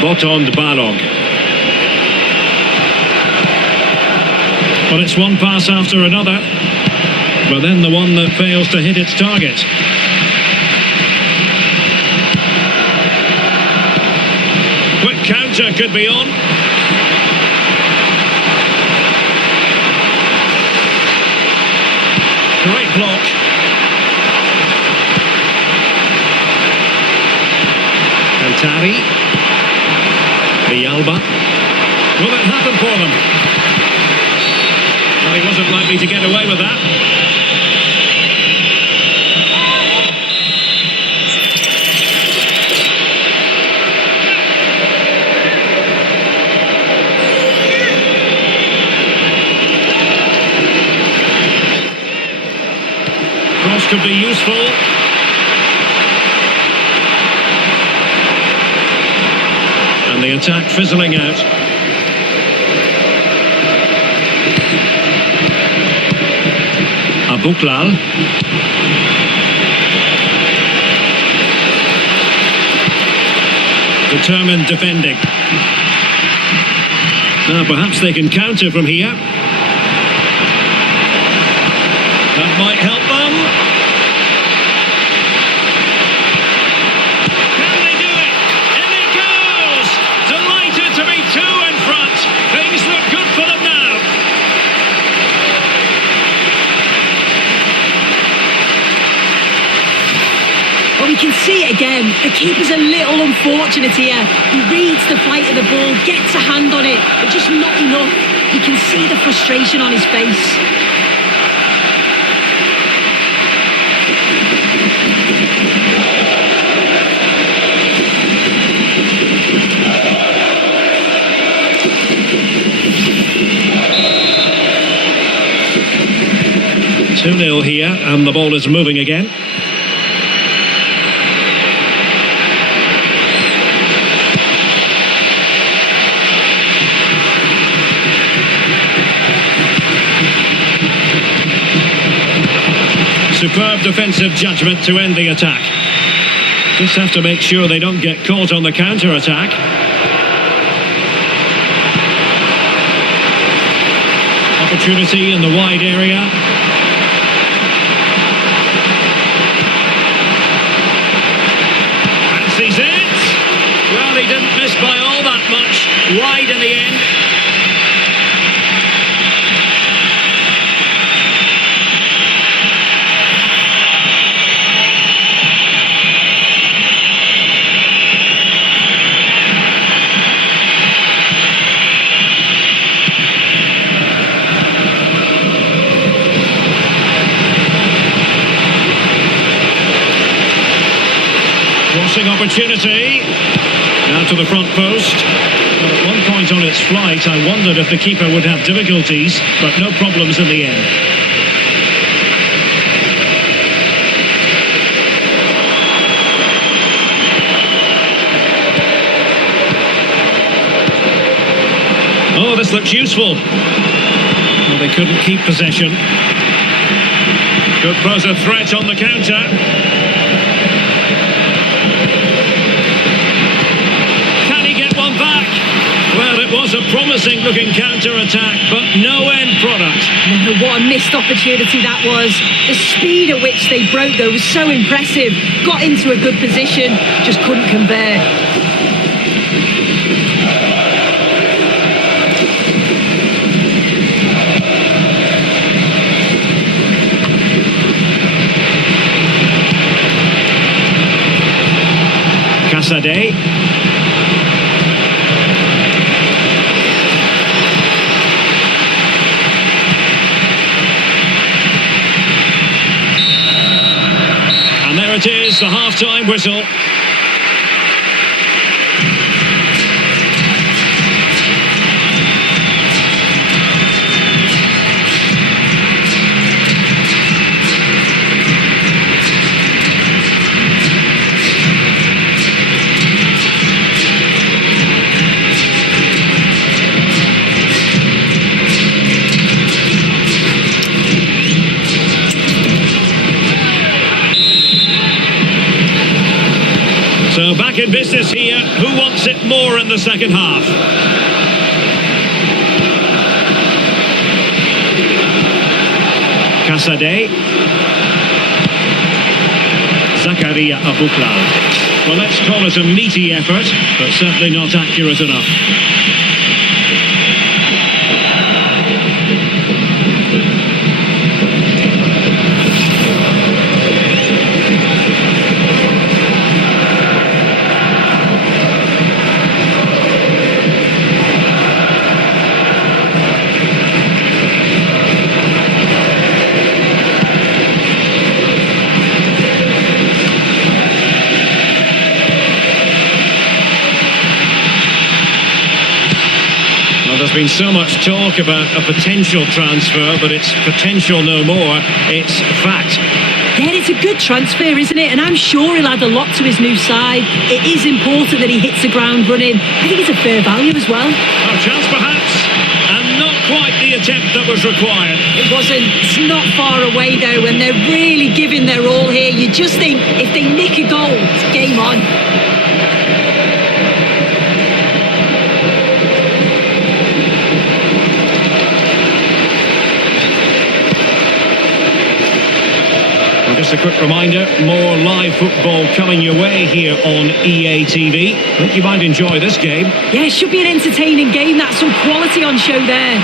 Botond Balog. Well, it's one pass after another, but then the one that fails to hit its target. Quick counter could be on. Great block. Cantari. Villalba. Will it happen for them? Well, he wasn't likely to get away with that. Cross could be useful. And the attack fizzling out. Abuklal. Determined defending. Now perhaps they can counter from here. That might help them. Can they do it? In it goes! Delighted to be two in front. Things look good for them now. Well, we can see it again. The keeper's a little unfortunate here. He reads the flight of the ball, gets a hand on it, but just not enough. You can see the frustration on his face. Two-nil here, and the ball is moving again. Superb defensive judgment to end the attack. Just have to make sure they don't get caught on the counter-attack. Opportunity in the wide area. Fancies it! Well, he didn't miss by all that much. Wide in the end. Opportunity. Now to the front post. Well, at one point on its flight, I wondered if the keeper would have difficulties, but no problems in the end. Oh, this looks useful. Well, they couldn't keep possession. Could pose a threat on the counter. Well, it was a promising looking counter-attack, but no end product. No, what a missed opportunity that was. The speed at which they broke, though, was so impressive. Got into a good position, just couldn't convert. Casade. And there it is, the half-time whistle. So back in business here. Who wants it more in the second half? Casade. Zakaria Abuklal. Well, let's call it a meaty effort, but certainly not accurate enough. There's been so much talk about a potential transfer, but it's potential no more. It's fact. Yeah, it's a good transfer, isn't it? And I'm sure he'll add a lot to his new side. It is important that he hits the ground running. I think it's a fair value as well. A chance perhaps, and not quite the attempt that was required. It wasn't. It's not far away though, and they're really giving their all here. You just think if they nick a goal, it's game on. Just a quick reminder, more live football coming your way here on EA TV. I think you might enjoy this game. Yeah, it should be an entertaining game. That's some quality on show there.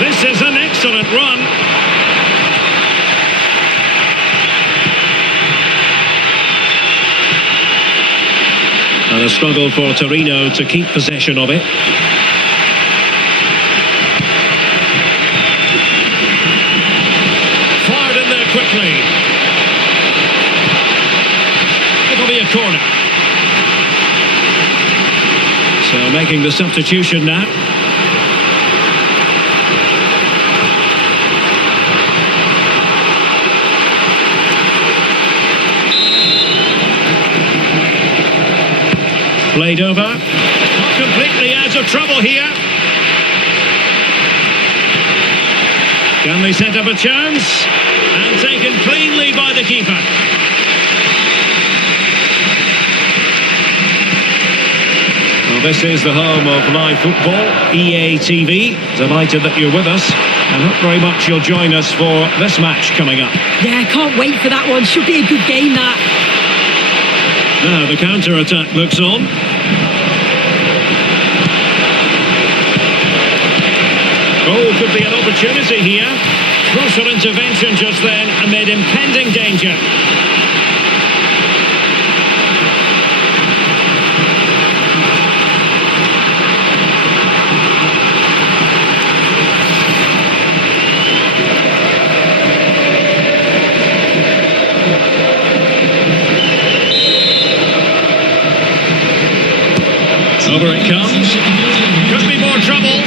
This is an excellent run. And a struggle for Torino to keep possession of it. Quickly. It'll be a corner. So making the substitution now. Played over. Not completely out of trouble here. Can they set up a chance? And taken cleanly by the keeper. Well, this is the home of live football, EA TV. Delighted that you're with us, and hope very much you'll join us for this match coming up. Yeah, can't wait for that one. Should be a good game, that. Now the counter-attack looks on. Oh, could be an opportunity here. Crucial intervention just then amid impending danger. Over it comes. Could be more trouble.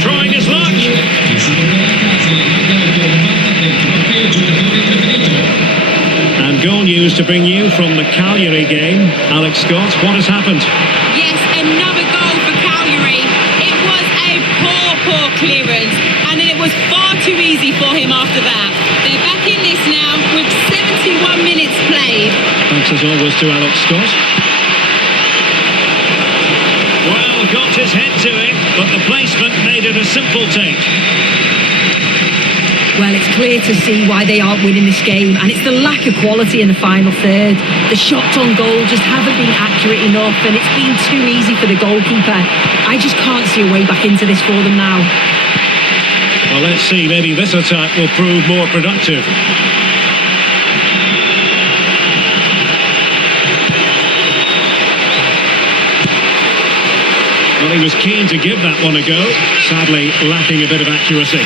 Trying his luck. And goal news to bring you from the Cagliari game. Alex Scott, what has happened? Yes, another goal for Cagliari. It was a poor clearance, and then it was far too easy for him after that. They're back in this now with 71 minutes played. Thanks as always to Alex Scott. Well, got his head to it, but the placement made it a simple take. Well, it's clear to see why they aren't winning this game, and it's the lack of quality in the final third. The shots on goal just haven't been accurate enough, and it's been too easy for the goalkeeper. I just can't see a way back into this for them now. Well, let's see, maybe this attack will prove more productive. Well, he was keen to give that one a go, sadly lacking a bit of accuracy.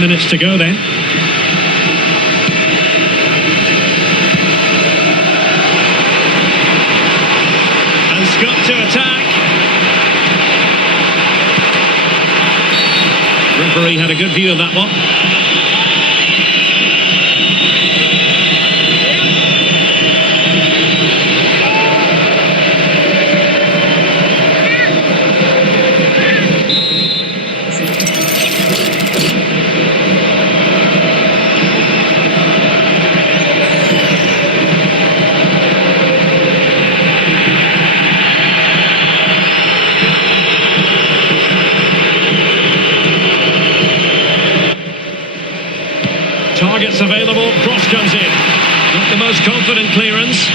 Minutes to go then. And Scott to attack. referee had a good view of that one. Targets available, cross comes in. Not the most confident clearance.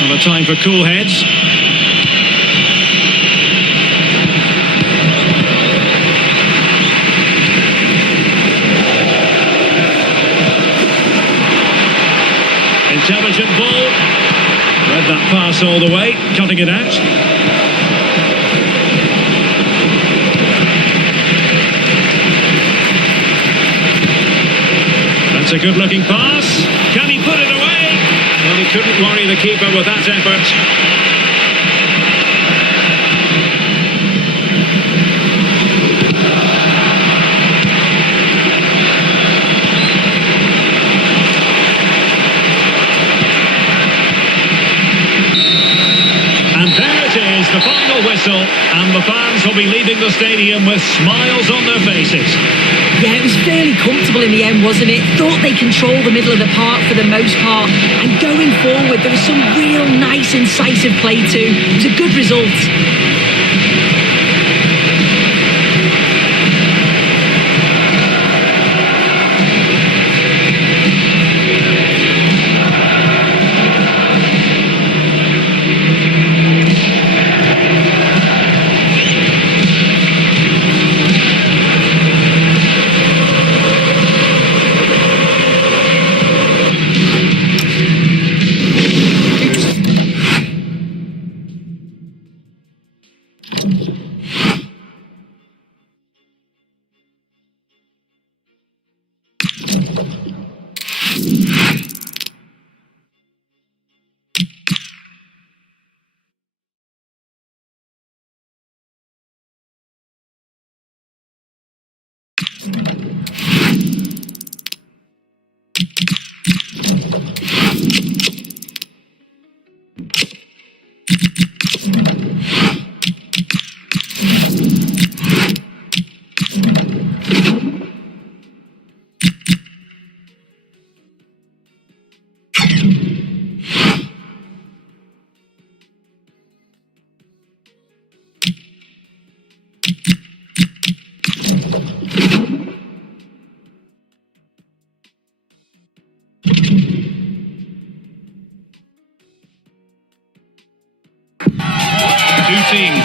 Not a time for cool heads. Intelligent ball. Read that pass all the way, cutting it out. That's a good-looking pass. Can he put it away? Well, he couldn't worry the keeper with that effort. And there it is, the final whistle, and the fans will be leaving the stadium with smiles on their faces. Yeah, it was fairly comfortable in the end, wasn't it? Thought they controlled the middle of the park for the most part. And going forward, there was some real nice, incisive play too. It was a good result.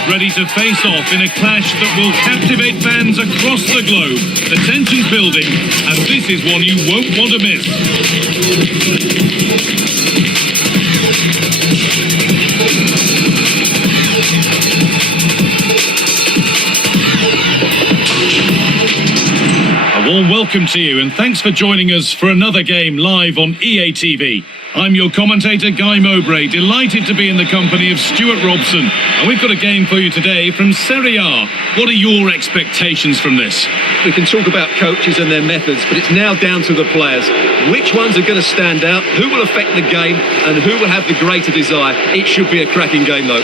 Ready to face off in a clash that will captivate fans across the globe. The tension's building, and this is one you won't want to miss. A warm welcome to you, and thanks for joining us for another game live on EA TV. I'm your commentator, Guy Mowbray, delighted to be in the company of Stuart Robson. And we've got a game for you today from Serie A. What are your expectations from this? We can talk about coaches and their methods, but it's now down to the players. Which ones are going to stand out, who will affect the game, and who will have the greater desire? It should be a cracking game, though.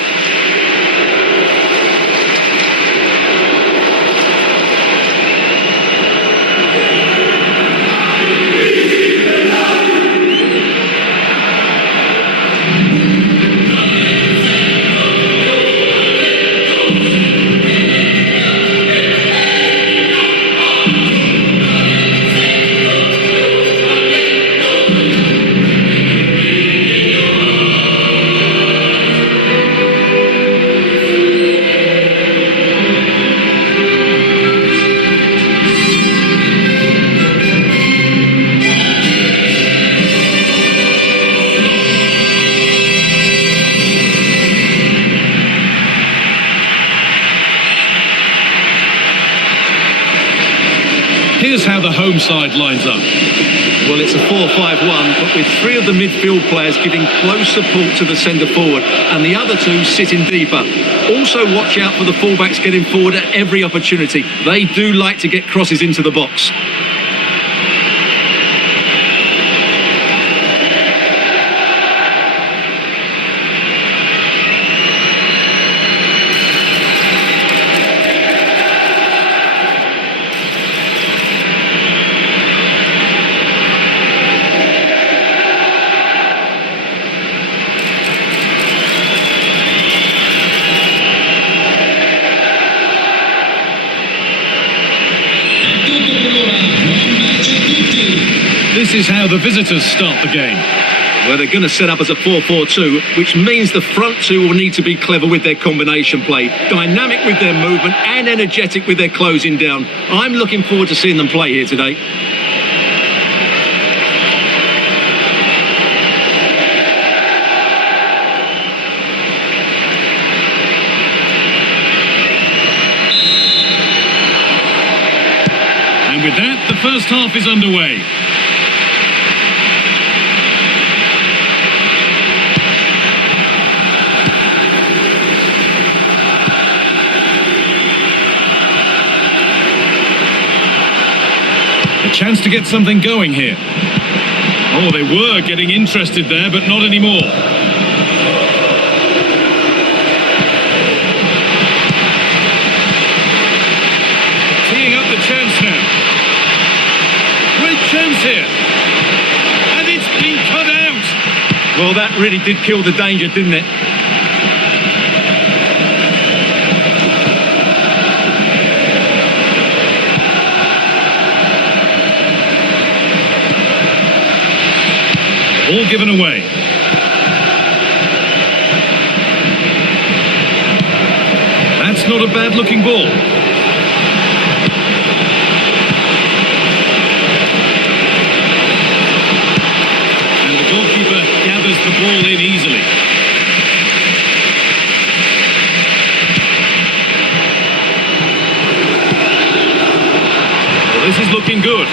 Here's how the home side lines up. Well, it's a 4-5-1, but with three of the midfield players giving close support to the centre forward and the other two sitting deeper. Also watch out for the fullbacks getting forward at every opportunity. They do like to get crosses into the box. This is how the visitors start the game. Well, they're going to set up as a 4-4-2, which means the front two will need to be clever with their combination play, dynamic with their movement and energetic with their closing down. I'm looking forward to seeing them play here today. And with that, the first half is underway. Chance to get something going here. Oh, they were getting interested there, but not anymore. Teeing up the chance now. Great chance here. And it's been cut out. Well, that really did kill the danger, didn't it? All given away. That's not a bad-looking ball. And the goalkeeper gathers the ball in easily. Well, this is looking good.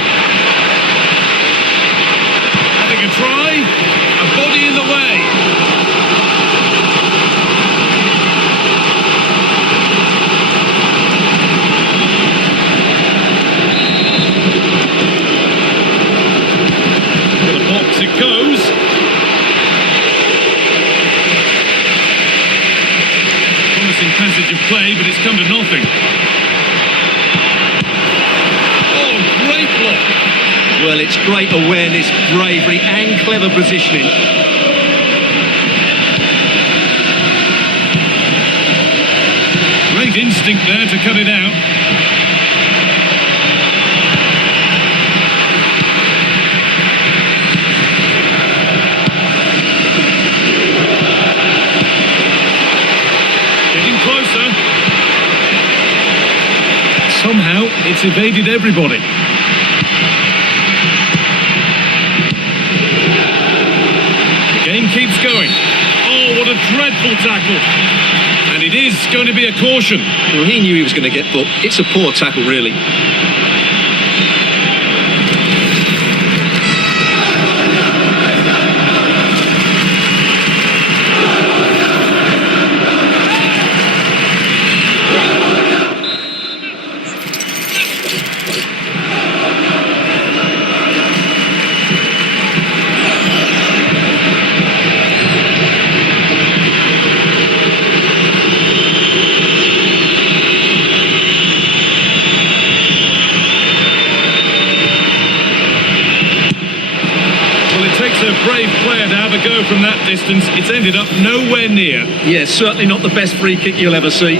A try, a body in the way. To the box it goes. Promising passage of play, but it's come to nothing. Oh, great block. Well, it's great awareness, bravery and clever positioning. Great instinct there to cut it out. Getting closer. Somehow it's evaded everybody. Game keeps going. Oh, what a dreadful tackle. And it is going to be a caution. Well, he knew he was going to get booked. It's a poor tackle, really. A brave player to have a go from that distance. It's ended up nowhere near. Yeah, certainly not the best free kick you'll ever see.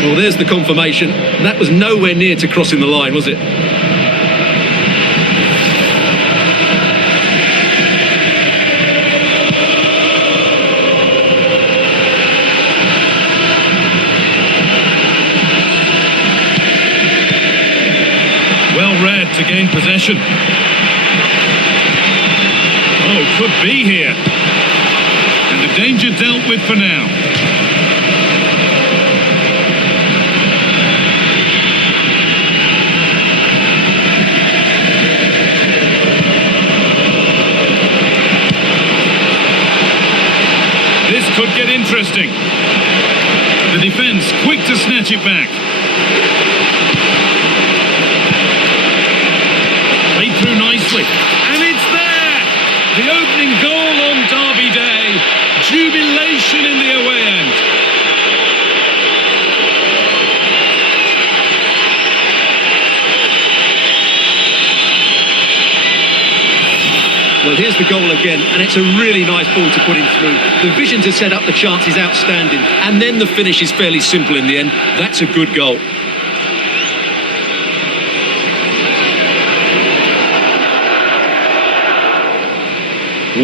Well, there's the confirmation. That was nowhere near to crossing the line, was it? Well read to gain possession. Oh, could be here. And the danger dealt with for now. The defence quick to snatch it back. Played through nicely. And it's there! The opening goal on Derby Day. Jubilation in the away end. Well, here's the goal again, and it's a really nice ball to put him through. The vision to set up the chance is outstanding, and then the finish is fairly simple in the end. That's a good goal.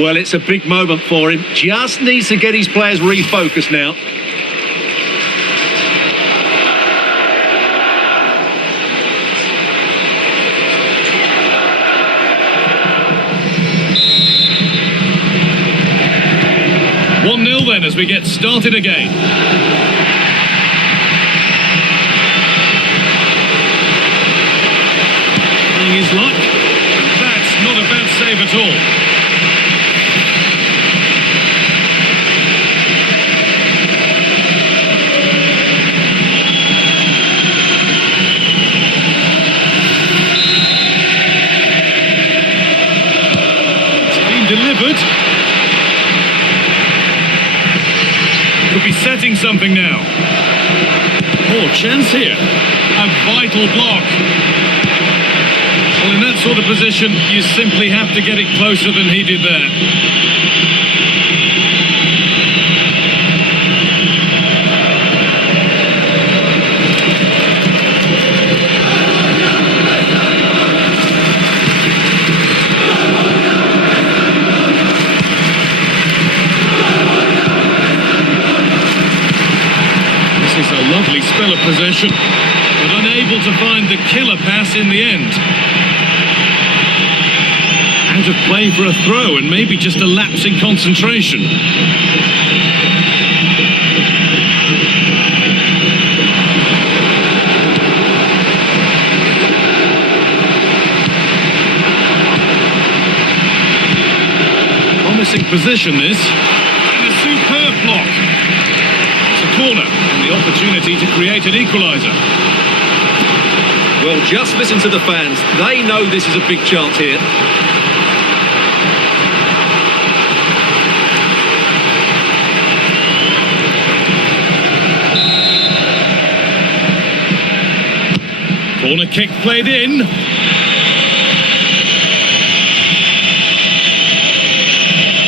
Well, it's a big moment for him. Just needs to get his players refocused now. Then as we get started again. Trying his luck. That's not a bad save at all. It's been delivered. Could be setting something now. Oh, chance here. A vital block. Well, in that sort of position, you simply have to get it closer than he did there. Lovely spell of possession, but unable to find the killer pass in the end. Out of play for a throw and maybe just a lapse in concentration. Promising position this, and a superb block. Corner and the opportunity to create an equaliser. Well, just listen to the fans. They know this is a big chance here. Corner kick played in.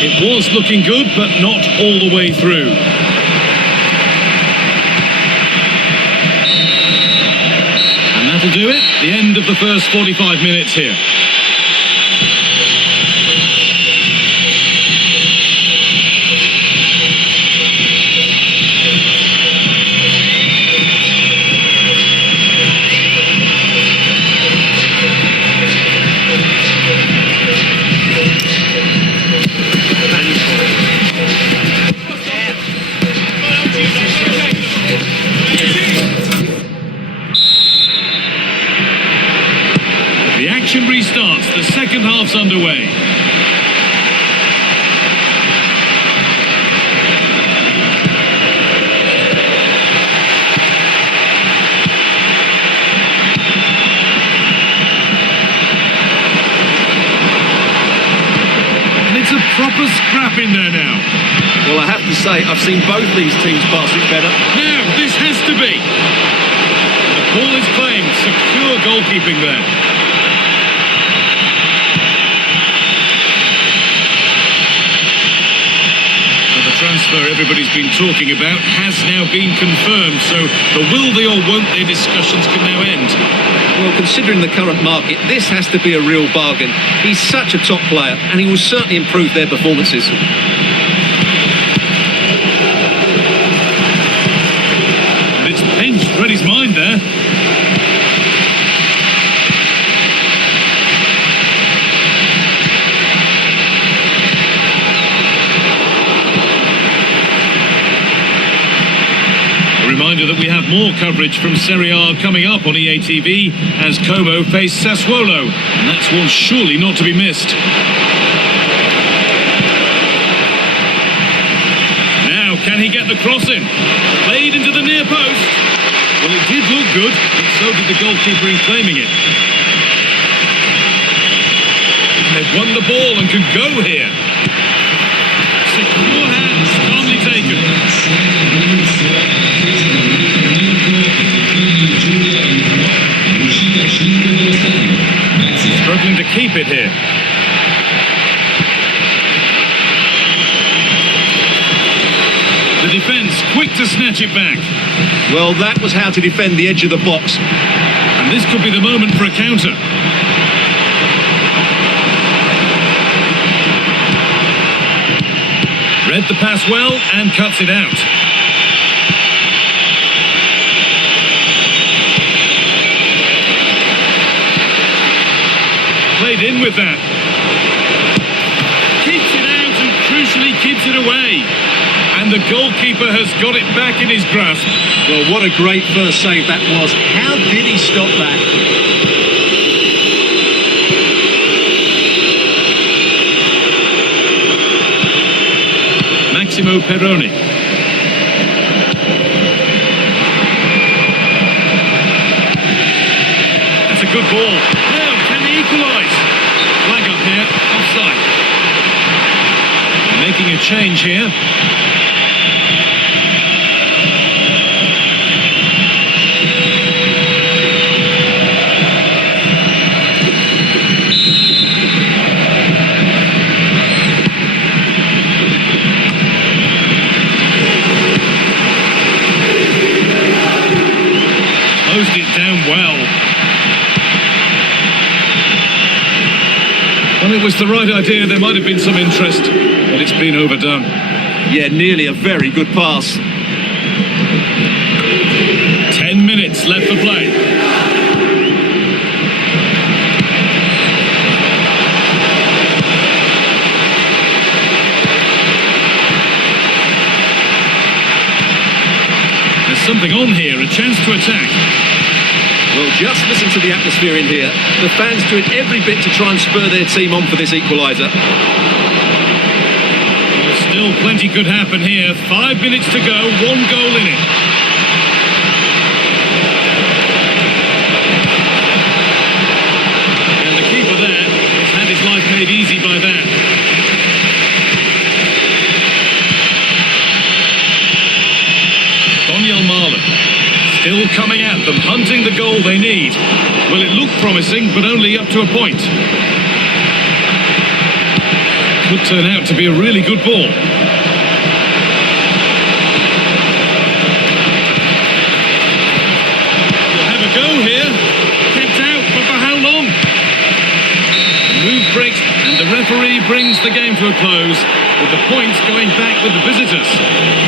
It was looking good, but not all the way through. That'll do it. The end of the first 45 minutes here. Restarts. The second half's underway. And it's a proper scrap in there now. Well, I have to say, I've seen both these teams pass it better. Now, this has to be. The ball is claimed. Secure goalkeeping there. Transfer everybody's been talking about has now been confirmed, so the will they or won't they discussions can now end. Well, considering the current market, this has to be a real bargain. He's such a top player, and he will certainly improve their performances. And it's pinched, read his mind there. Reminder that we have more coverage from Serie A coming up on EA TV as Como face Sassuolo, and that's one surely not to be missed. Now Can he get the cross in? Played into the near post. Well, it did look good, but so did the goalkeeper in claiming it. They've won the ball and can go here. Secure hands, calmly taken. Struggling to keep it here. The defence quick to snatch it back. Well, that was how to defend the edge of the box. And this could be the moment for a counter. Read the pass well and cuts it out. Played in with that. Keeps it out and crucially keeps it away. And the goalkeeper has got it back in his grasp. Well, what a great first save that was. How did he stop that? Massimo Perroni. That's a good ball. Now, can he equalise? Flag up here, offside. Making a change here. Closed it down well. Well, it was the right idea. There might have been some interest, but it's been overdone. Yeah, nearly a very good pass. 10 minutes left for play. There's something on here, a chance to attack. Well, just listen to the atmosphere in here. The fans doing every bit to try and spur their team on for this equaliser. Still plenty could happen here. 5 minutes to go, 1 goal in it. And the keeper there has had his life made easy by that. Daniel Marlon still coming at them, hunting the goal they need. Well, it looked promising, but only up to a point. Could turn out to be a really good ball. We'll have a go here. Kept out, but for how long? The move breaks, and the referee brings the game to a close, with the points going back with the visitors.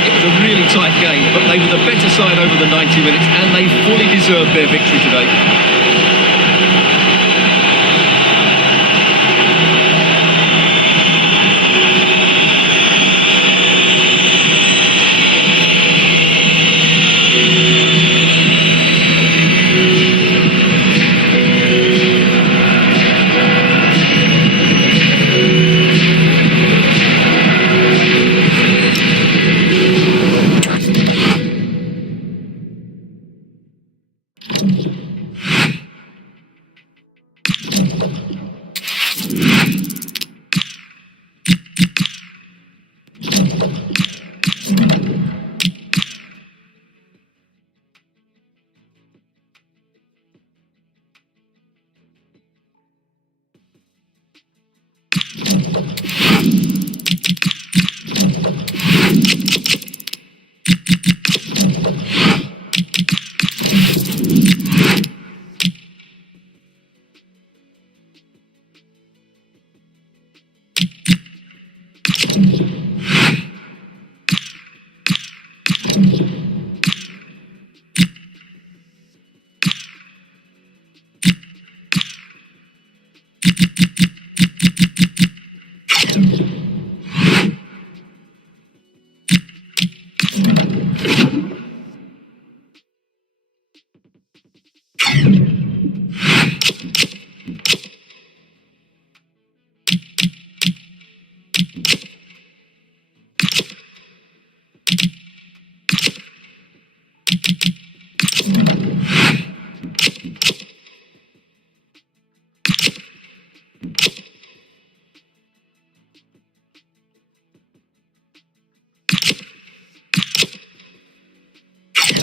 It was a really tight game, but they were the better side over the 90 minutes, and they fully deserved their victory today.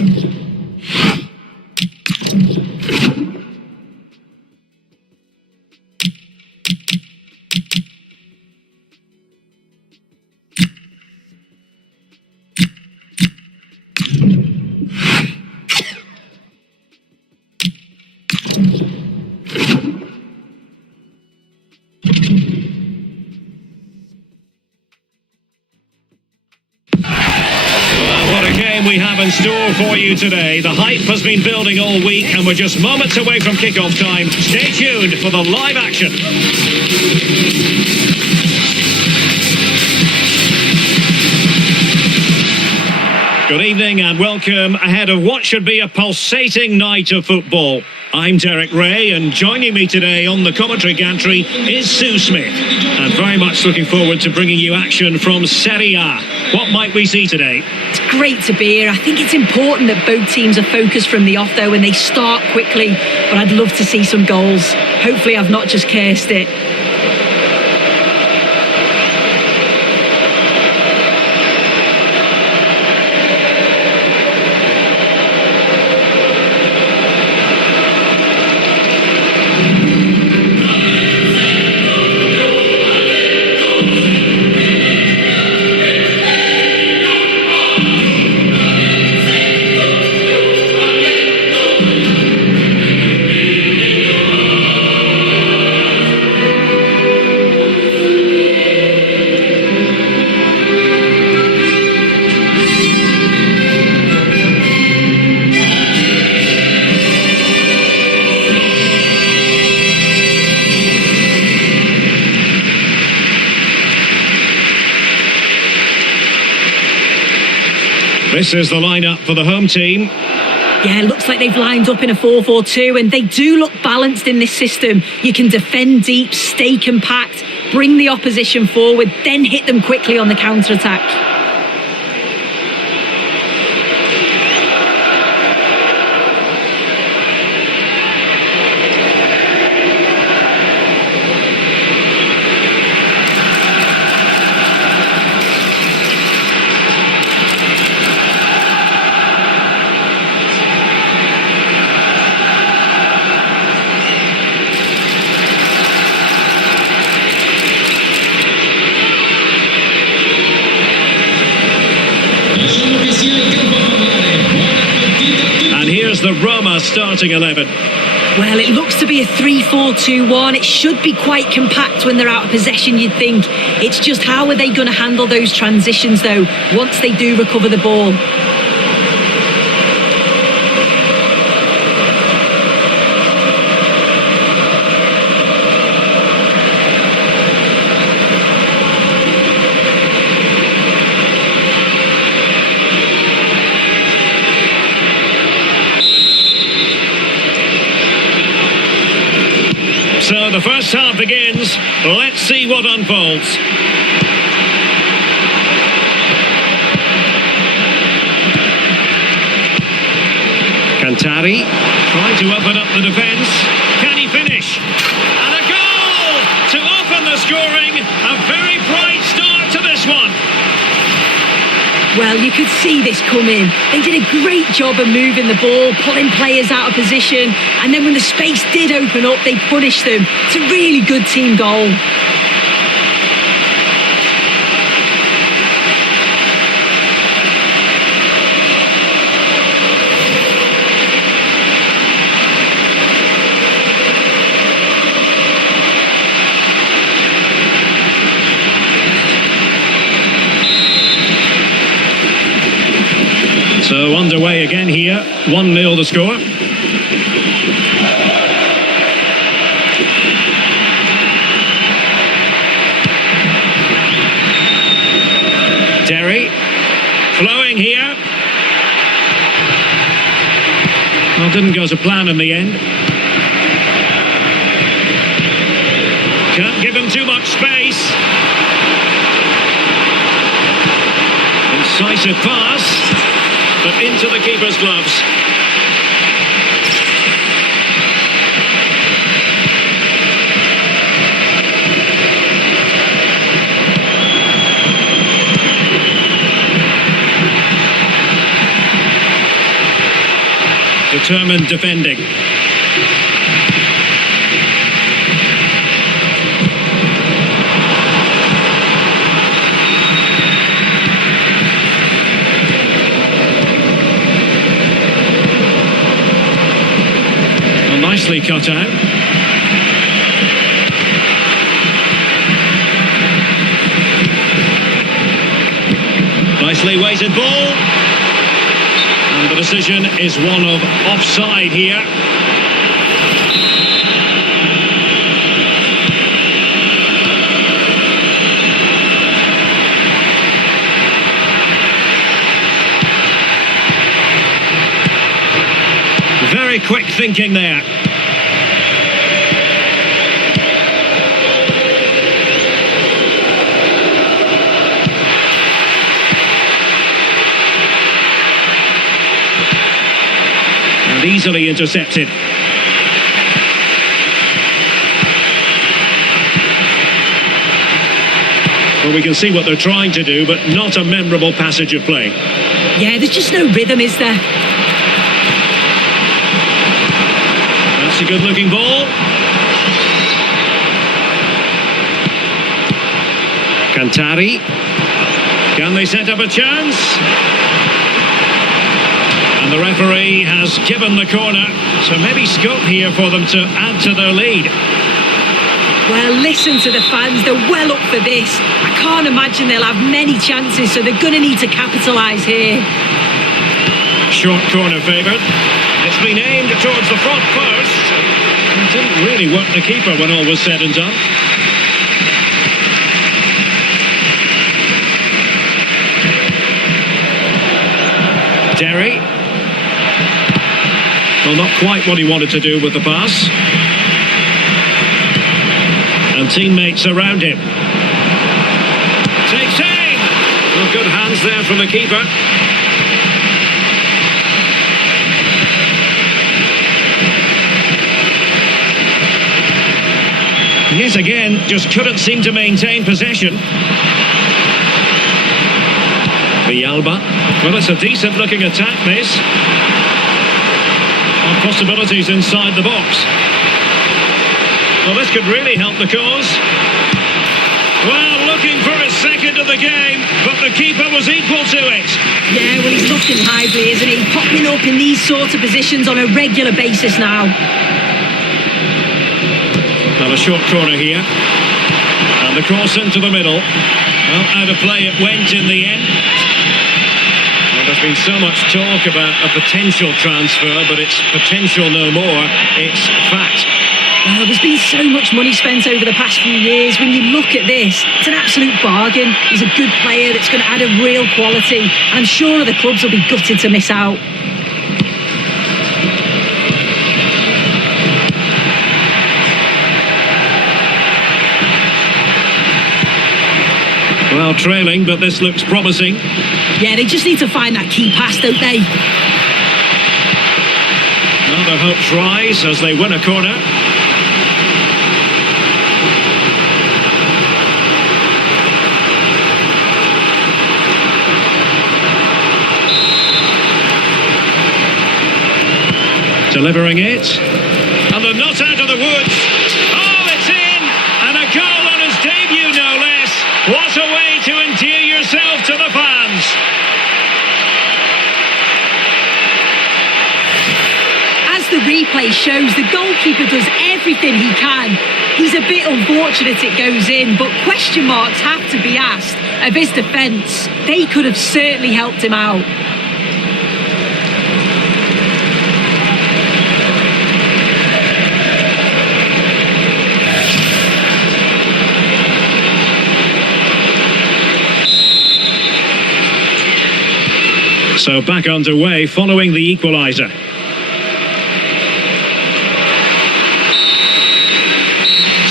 What a game we have in store for you today. The hype has been building all week and we're just moments away from kick-off time. Stay tuned for the live action. Good evening and welcome ahead of what should be a pulsating night of football. I'm Derek Ray and joining me today on the commentary gantry is Sue Smith. And very much looking forward to bringing you action from Serie A. What might we see today? It's great to be here. I think it's important that both teams are focused from the off though and they start quickly. But I'd love to see some goals. Hopefully I've not just cursed it. This is the lineup for the home team. Yeah, it looks like they've lined up in a 4-4-2 and they do look balanced in this system. You can defend deep, stay compact, bring the opposition forward, then hit them quickly on the counter-attack. The Roma starting 11. Well, it looks to be a 3-4-2-1. It should be quite compact when they're out of possession, you'd think. It's just how are they going to handle those transitions, though, once they do recover the ball? So the first half begins. Let's see what unfolds. Cantari trying to open up the defence. Can he finish? And a goal to open the scoring. A very bright start to this one. Well, you could see this coming. They did a great job of moving the ball, pulling players out of position, and then when the space did open up, they punished them. It's a really good team goal. So underway again here, 1-0 the score. Terry, flowing here. Well, didn't go to plan in the end. Can't give him too much space. Incisive pass. But into the keeper's gloves. Determined defending. Well, nicely cut out. Nicely weighted ball. And the decision is one of offside here. Very quick thinking there. Easily intercepted. Well, we can see what they're trying to do, but not a memorable passage of play. Yeah, there's just no rhythm, is there? That's a good-looking ball. Cantari. Can they set up a chance? And the referee has given the corner, so maybe scope here for them to add to their lead. Well, listen to the fans, they're well up for this. I can't imagine they'll have many chances, so they're going to need to capitalise here. Short corner favoured. It's been aimed towards the front post. It didn't really work the keeper when all was said and done. Derry. Well, not quite what he wanted to do with the pass. And teammates around him. Takes aim! Well, good hands there from the keeper. Yet again, just couldn't seem to maintain possession. Villalba. Well, it's a decent looking attack, this. Possibilities inside the box. Well, this could really help the cause. Well, looking for his second of the game, but the keeper was equal to it. Yeah, well, he's looking lively, isn't he? Popping up in these sorts of positions on a regular basis now. Well, a short corner here. And the cross into the middle. Well, out of play it went in the end. There's been so much talk about a potential transfer, but it's potential no more, it's fact. Well, there's been so much money spent over the past few years. When you look at this, it's an absolute bargain. He's a good player that's going to add a real quality. I'm sure the clubs will be gutted to miss out. Well, trailing, but this looks promising. Yeah, they just need to find that key pass, don't they? Well, their hopes rise as they win a corner. Delivering it. And they're not out of the woods. Oh, it's in! And a goal on his debut, no less. What a way to endear yourself to the fans. As the replay shows, the goalkeeper does everything he can. He's a bit unfortunate it goes in, but question marks have to be asked of his defence. They could have certainly helped him out. So back underway following the equaliser.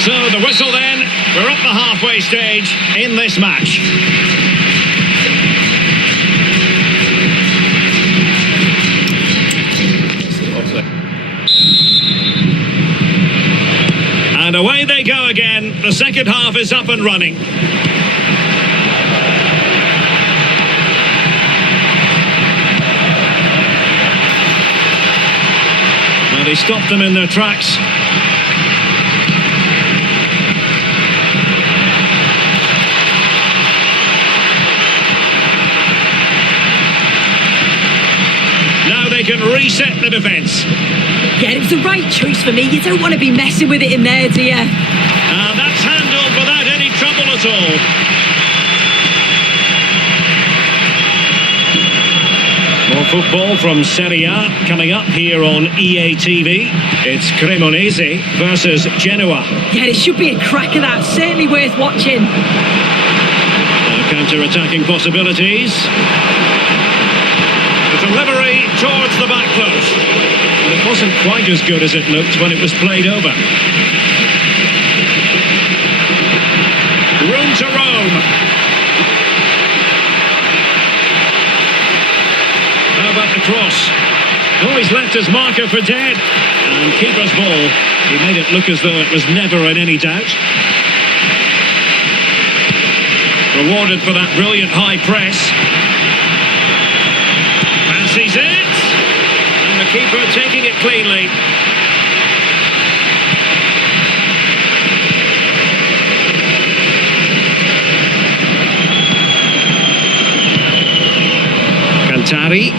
So the whistle then, we're up the halfway stage in this match. And away they go again, the second half is up and running. he stopped them in their tracks. Now they can reset the defence. Yeah, it was the right choice for me. You don't want to be messing with it in there, do you? And that's handled without any trouble at all. More football from Serie A coming up here on EA TV. It's Cremonese versus Genoa. Yeah, it should be a cracker, that. Certainly worth watching. Counter-attacking possibilities. The delivery towards the back post. It wasn't quite as good as it looked when it was played over. Room to roam. How about the cross? Oh, he's left his marker for dead. And keeper's ball. He made it look as though it was never in any doubt. Rewarded for that brilliant high press. Fancies it. And the keeper taking it cleanly. Alcantara.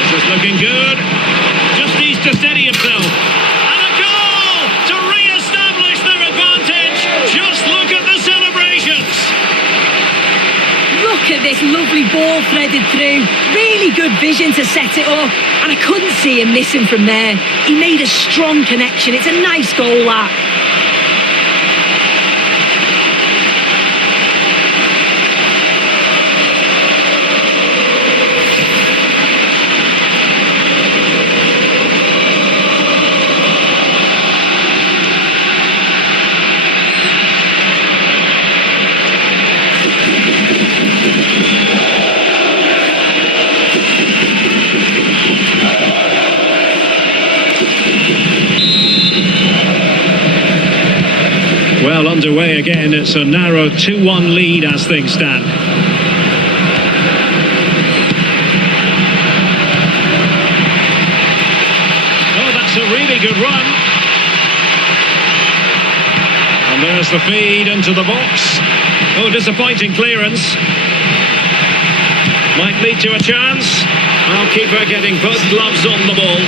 This is looking good. Just needs to steady himself. And a goal to re-establish their advantage. Just look at the celebrations. Look at this lovely ball threaded through. Really good vision to set it up. And I couldn't see him missing from there. He made a strong connection. It's a nice goal, that. Well, underway again. It's a narrow 2-1 lead as things stand. Oh, that's a really good run. And there's the feed into the box. Oh, disappointing clearance. Might lead to a chance. Our keeper getting both gloves on the ball.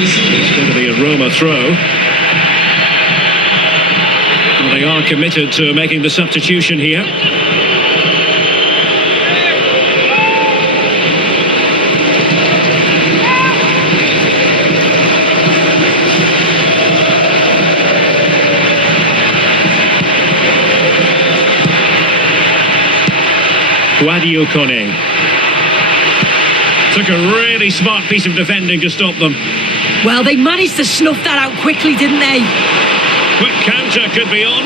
It's going to be a Roma throw. Well, they are committed to making the substitution here. Kone took a really smart piece of defending to stop them. Well, they managed to snuff that out quickly, didn't they? Quick counter could be on.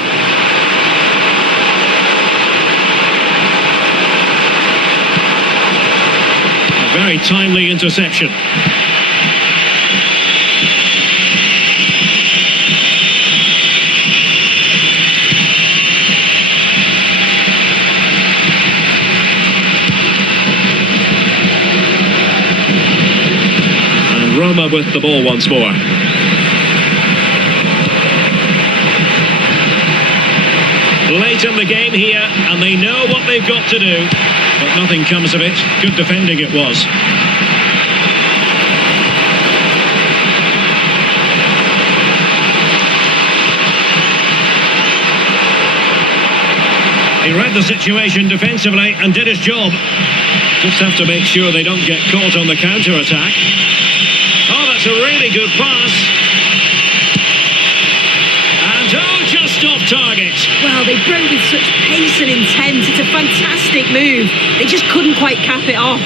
A very timely interception. Roma with the ball once more. Late in the game here, and they know what they've got to do, but nothing comes of it. Good defending it was. He read the situation defensively and did his job. Just have to make sure they don't get caught on the counter-attack. Oh, that's a really good pass. And oh, just off target. Well, they broke with such pace and intent. It's a fantastic move. They just couldn't quite cap it off.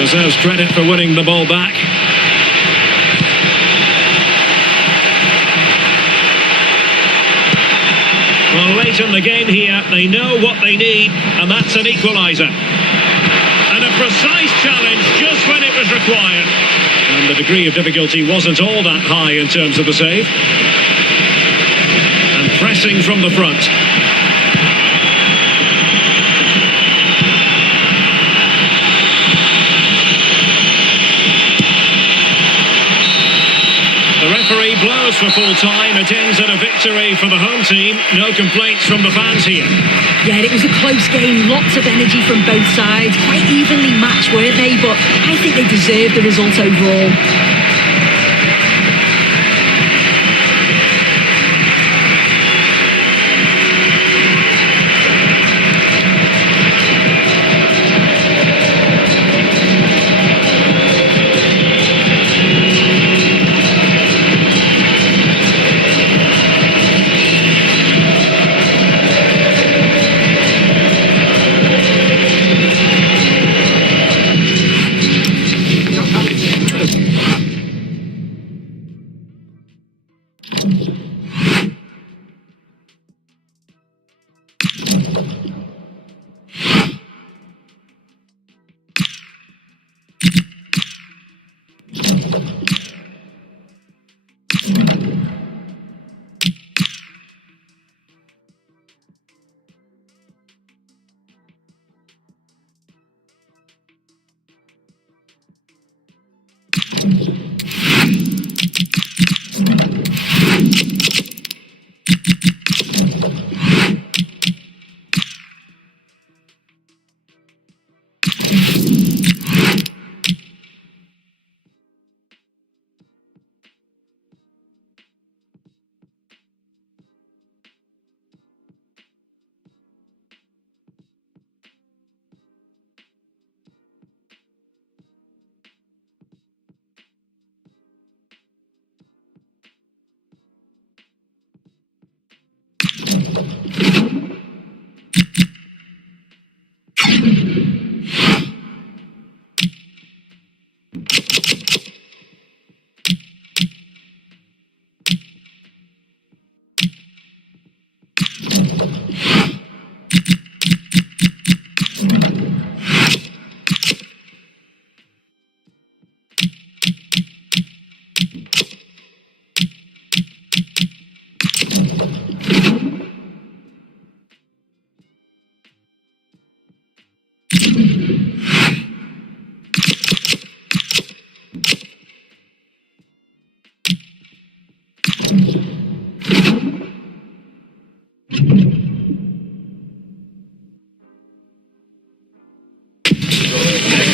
Deserves credit for winning the ball back. Well, late in the game here, they know what they need, and that's an equaliser. And a precise challenge just when it was required. And the degree of difficulty wasn't all that high in terms of the save. And pressing from the front. The referee blows for full time. It ends in a victory for the home team. No complaints from the fans here. Yeah, it was a close game. Lots of energy from both sides. Quite evenly matched, weren't they? But I think they deserved the result overall.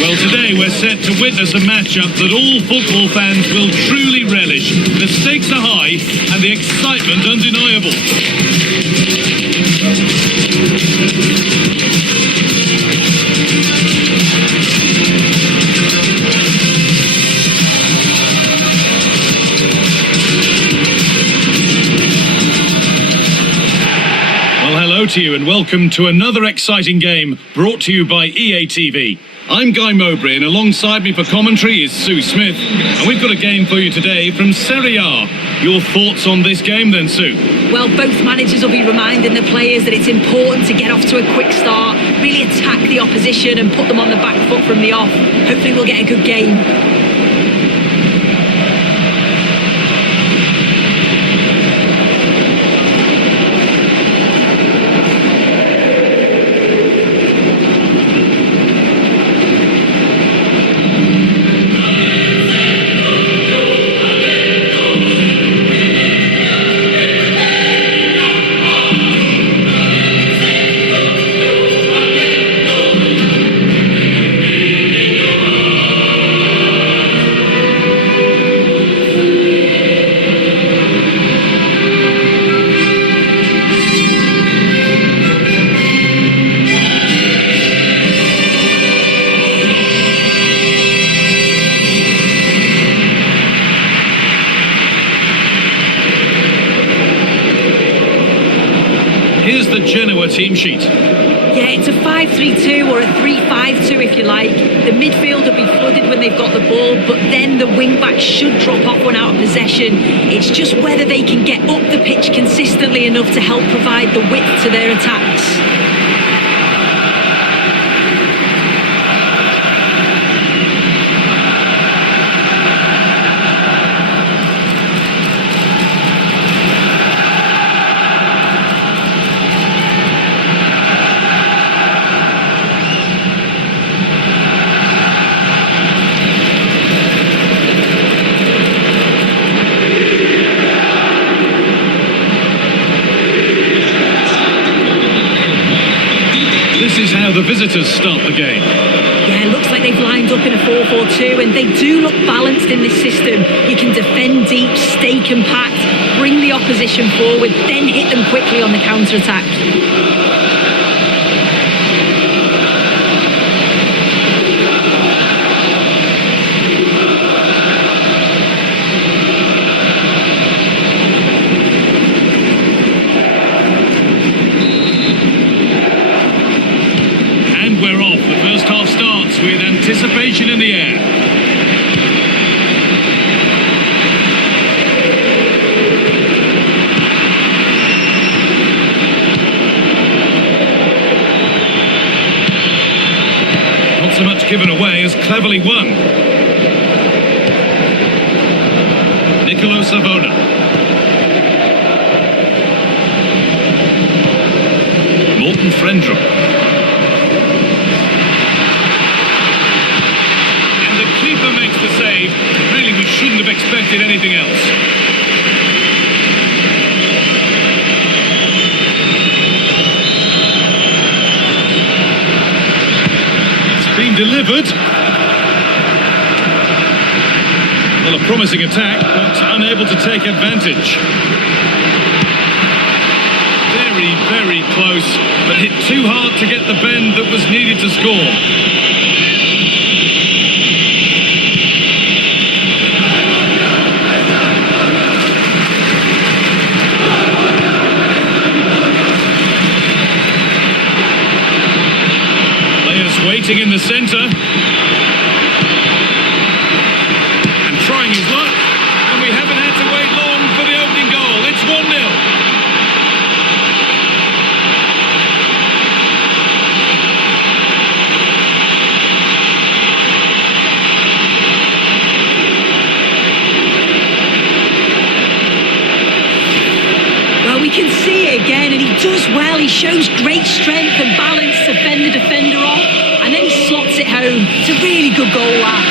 Well, today we're set to witness a matchup that all football fans will truly relish. The stakes are high and the excitement undeniable. Well, hello to you and welcome to another exciting game brought to you by EA TV. I'm Guy Mowbray, and alongside me for commentary is Sue Smith. And we've got a game for you today from Serie A. Your thoughts on this game then, Sue? Well, both managers will be reminding the players that it's important to get off to a quick start, really attack the opposition and put them on the back foot from the off. Hopefully we'll get a good game. Here's the Genoa team sheet. Yeah, it's a 5-3-2 or a 3-5-2 if you like. The midfield will be flooded when they've got the ball, but then the wing-backs should drop off when out of possession. It's just whether they can get up the pitch consistently enough to help provide the width to their attacks. This is how the visitors start the game. Yeah, it looks like they've lined up in a 4-4-2, and they do look balanced in this system. You can defend deep, stay compact, bring the opposition forward, then hit them quickly on the counter-attack. We're off. The first half starts with anticipation in the air. Not so much given away as cleverly won. Nicolo Savona. Morten Frendrup. Makes the save. Really, we shouldn't have expected anything else. It's been delivered. Well, a promising attack, but unable to take advantage. Very, very close, but hit too hard to get the bend that was needed to score. Waiting in the centre and trying his luck, and we haven't had to wait long for the opening goal. It's 1-0. Well, we can see it again, and he does well. He shows great strength and balance to fend the defender off. And then he slots it home. It's a really good goal, that.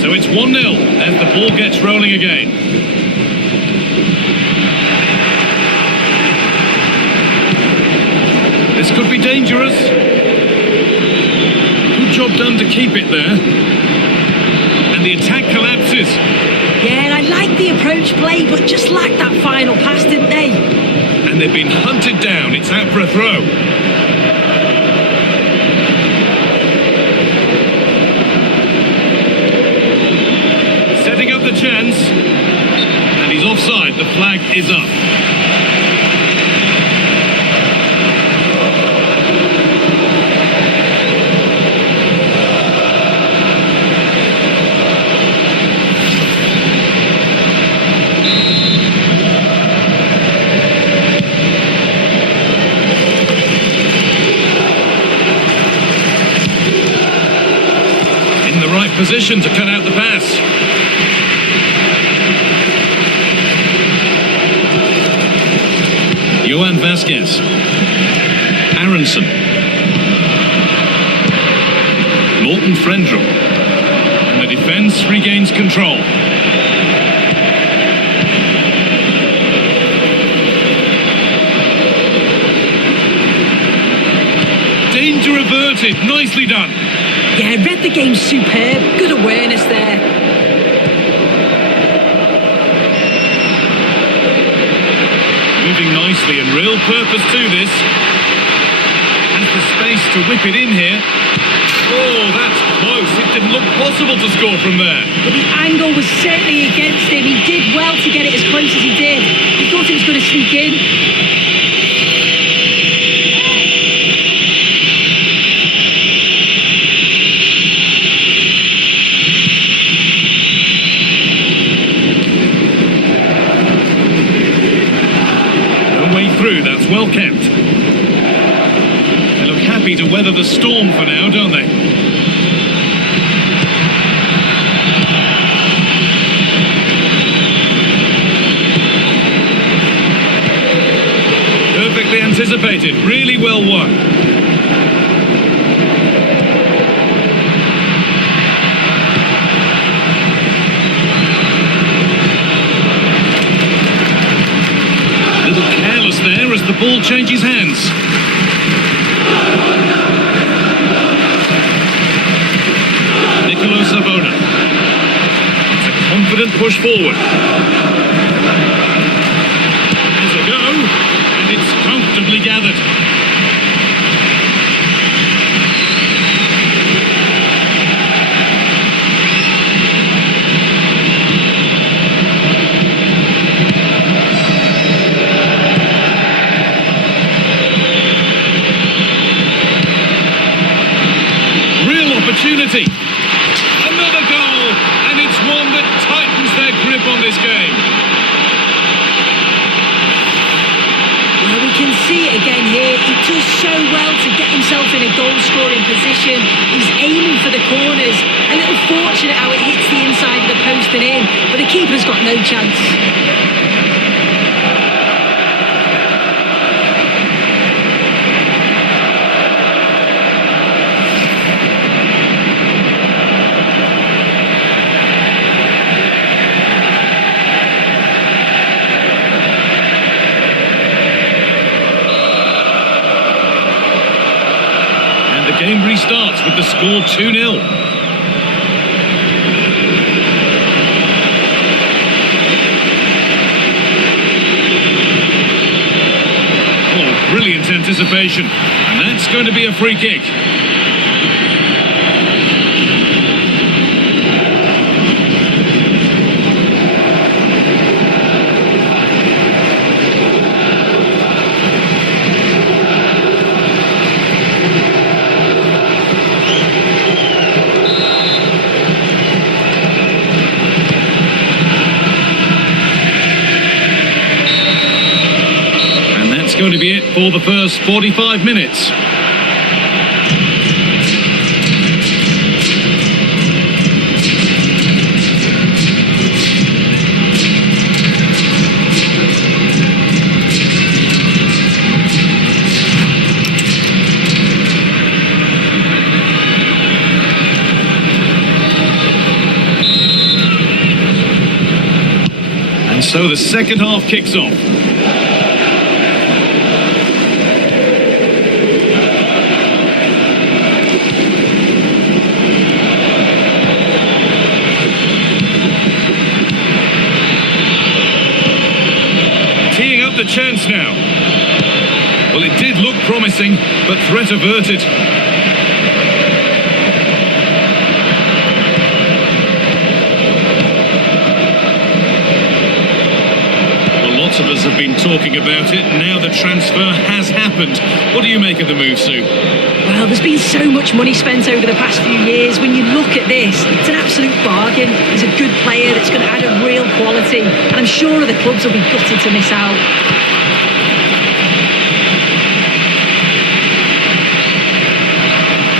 So it's 1-0 as the ball gets rolling again. This could be dangerous. Good job done to keep it there. And the attack collapses. Yeah, and I like the approach play, but just lacked that final pass, didn't they? And they've been hunted down. It's out for a throw. Setting up the chance. And he's offside. The flag is up. Position to cut out the pass. Johan Vasquez. Aronson. Morten Frendrup. And the defence regains control. Danger averted. Nicely done. Yeah, read the game superb. Good awareness there. seriously and real purpose to this. Has the space to whip it in here. Oh, that's close. It didn't look possible to score from there. But the angle was certainly against him. He did well to get it as close as he did. He thought it was going to sneak in. Through, that's well kept. They look happy to weather the storm for now, don't they? Perfectly anticipated, really well won. There as the ball changes hands. Nicolo Savona. It's a confident push forward. There's a go, and it's comfortably gathered. Opportunity. Another goal, and it's one that tightens their grip on this game. Well, we can see it again here. He does so well to get himself in a goal-scoring position. He's aiming for the corners. A little fortunate how it hits the inside of the post and in, but the keeper's got no chance. The game restarts with the score 2-0. Oh, brilliant anticipation. And that's going to be a free kick. Going to be it for the first 45 minutes. And so the second half kicks off. The chance now. Well, it did look promising, but threat averted. Well, lots of us have been talking about it. Now the transfer has happened. What do you make of the move, Sue? Well, there's been so much money spent over the past few years. When you look at this, it's an absolute bargain. He's a good player that's going to add a real quality, and I'm sure the clubs will be gutted to miss out.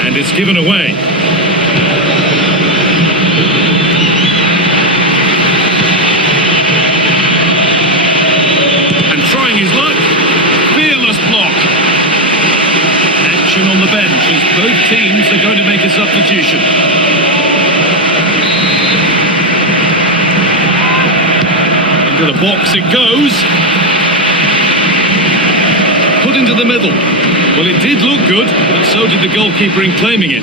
And it's given away. And trying his luck. Fearless block. Action on the bench as both teams are going to make a substitution. Into the box it goes. Put into the middle. Well, it did look good, but so did the goalkeeper in claiming it.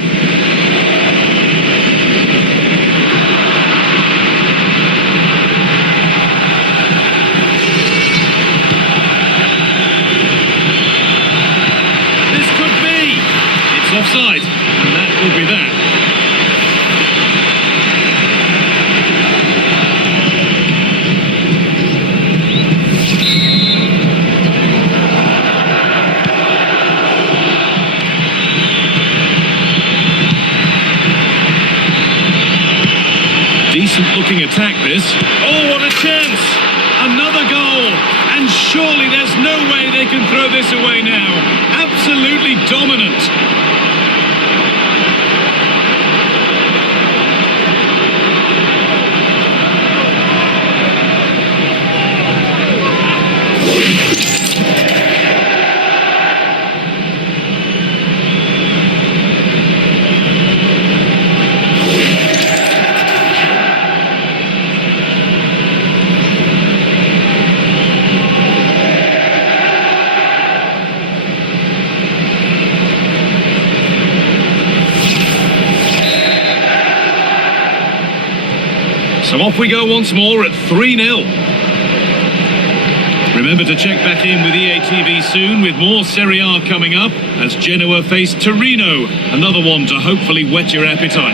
this. Oh, what a chance! Another goal! And surely there's no way they can throw this away now. Absolutely dominant. So off we go once more at 3-0. Remember to check back in with EA TV soon with more Serie A coming up as Genoa face Torino, another one to hopefully whet your appetite.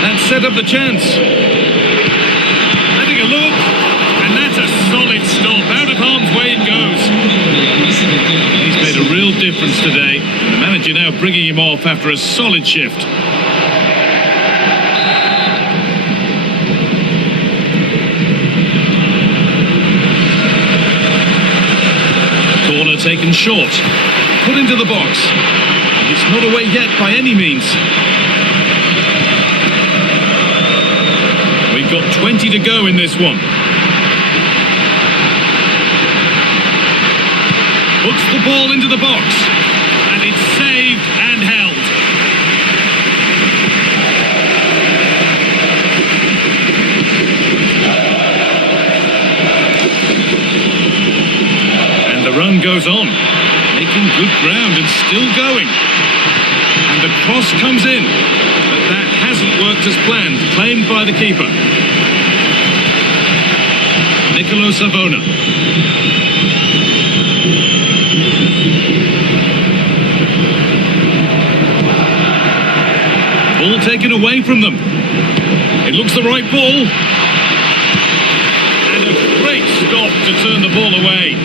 That set up the chance. Having a look, and that's a solid stop. Out of harm's way it goes. He's made a real difference today. The manager now bringing him off after a solid shift. Corner taken short, put into the box. It's not away yet by any means. We've got 20 to go in this one. Puts the ball into the box, and it's saved and held. And the run goes on, making good ground and still going. And the cross comes in, but that hasn't worked as planned, claimed by the keeper. Nicolo Savona. Ball taken away from them. It looks the right ball. And a great stop to turn the ball away.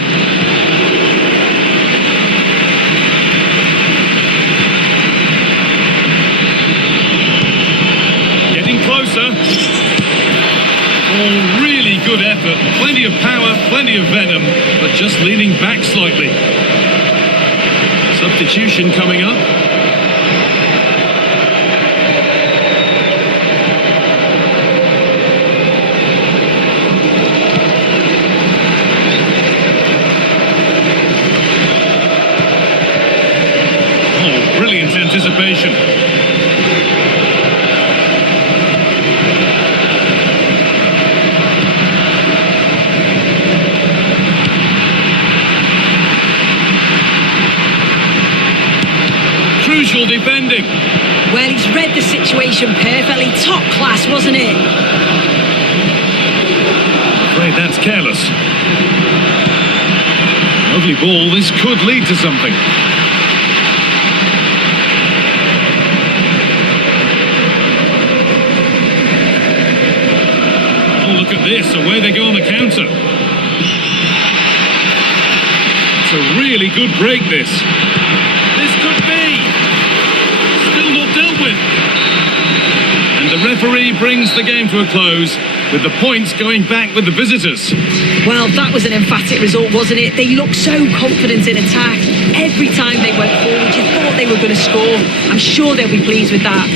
Getting closer. Oh, really good effort. Plenty of power, plenty of venom, but just leaning back slightly. Substitution coming up. Oh, brilliant anticipation. Crucial defending. Well, he's read the situation perfectly. Top class, wasn't it? Afraid that's careless. Lovely ball. This could lead to something. Oh, look at this. Away they go on the counter. It's a really good break, this. This could be. Still not dealt with. And the referee brings the game to a close with the points going back with the visitors. Well, that was an emphatic result, wasn't it? They looked so confident in attack. Every time they went forward, you thought they were going to score. I'm sure they'll be pleased with that.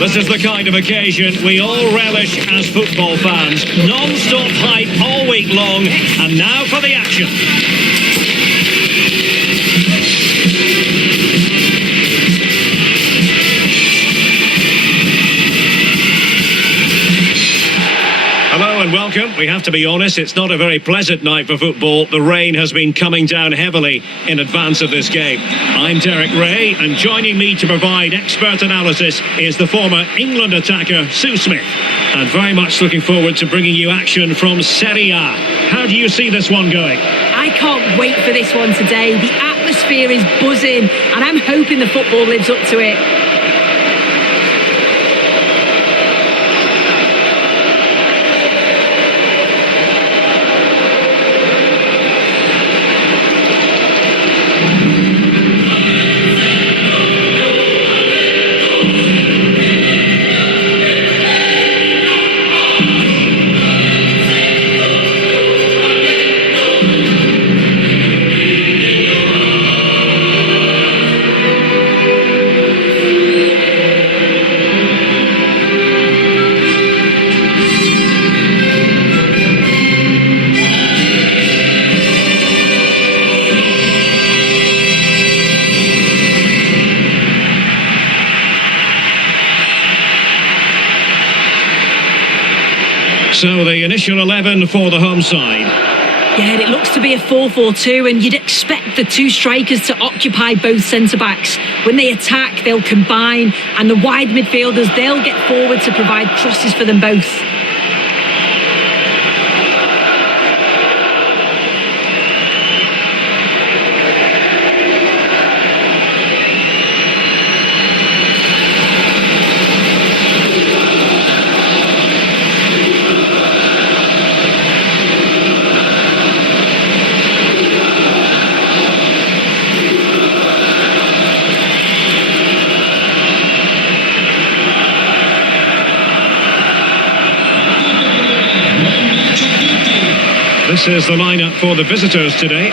This is the kind of occasion we all relish as football fans. Non-stop hype all week long, and now for the action. Hello and welcome. We have to be honest, it's not a very pleasant night for football. The rain has been coming down heavily in advance of this game. I'm Derek Ray, and joining me to provide expert analysis is the former England attacker, Sue Smith. And very much looking forward to bringing you action from Serie A. How do you see this one going? I can't wait for this one today. The atmosphere is buzzing, and I'm hoping the football lives up to it. So the initial 11 for the home side. Yeah, and it looks to be a 4-4-2, and you'd expect the two strikers to occupy both centre-backs. When they attack, they'll combine, and the wide midfielders, they'll get forward to provide crosses for them both. This is the lineup for the visitors today.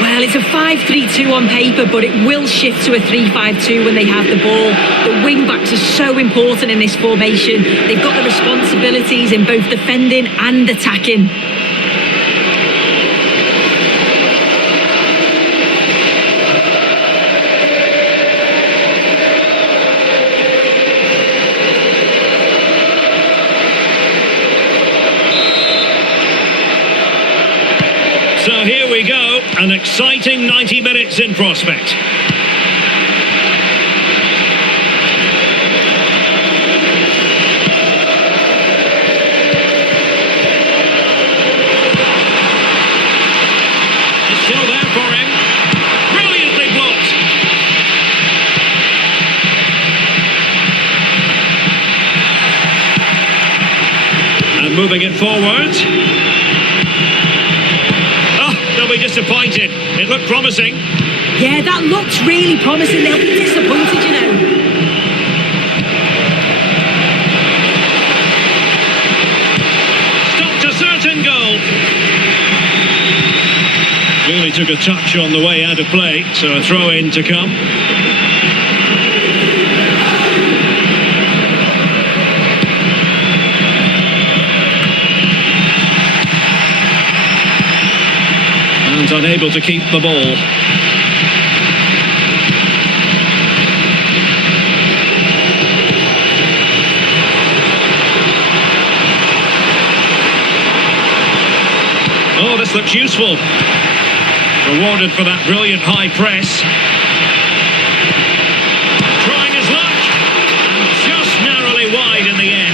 Well, it's a 5-3-2 on paper, but it will shift to a 3-5-2 when they have the ball. The wing-backs are so important in this formation. They've got the responsibilities in both defending and attacking. So here we go, an exciting 90 minutes in prospect. It's still there for him. Brilliantly blocked. And moving it forward. They'll be disappointed. It looked promising. Yeah, that looks really promising. They'll be disappointed, you know. Stopped a certain goal. Clearly took a touch on the way out of play, so a throw-in to come. Unable to keep the ball. Oh, this looks useful. Rewarded for that brilliant high press. Trying his luck, and just narrowly wide in the end.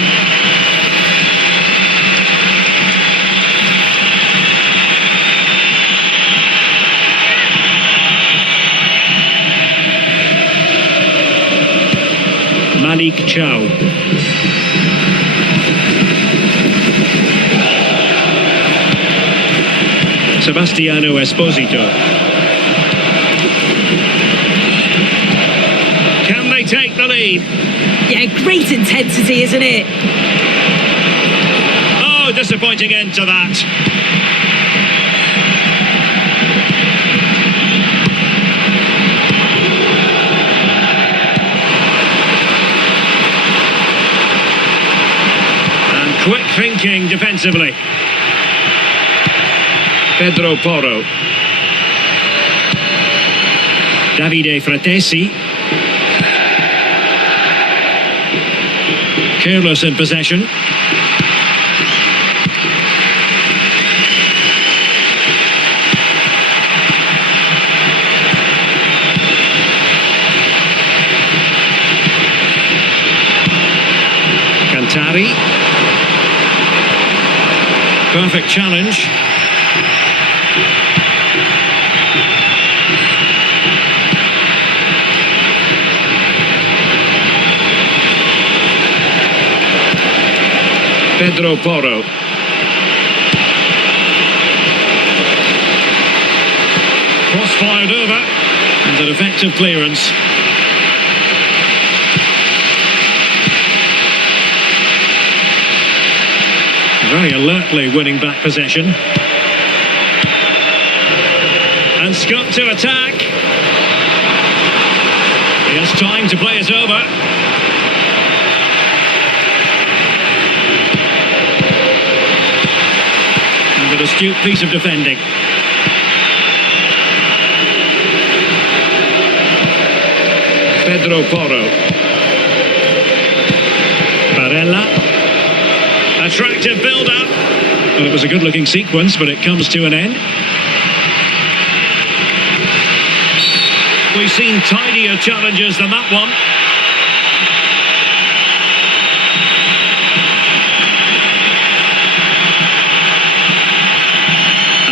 Malik Chow. Sebastiano Esposito. Can they take the lead? Yeah, great intensity, isn't it? Oh, disappointing end to that. challenging defensively. Pedro Porro. Davide Fratesi. Careless in possession. Cantari. Perfect challenge. Pedro Porro. Cross-fired over. And an effective clearance. Very alertly winning back possession. And Scott to attack. He has time to play it over. And an astute piece of defending. Pedro Porro. Barella. Attractive build-up. Well, it was a good-looking sequence, but it comes to an end. We've seen tidier challenges than that one.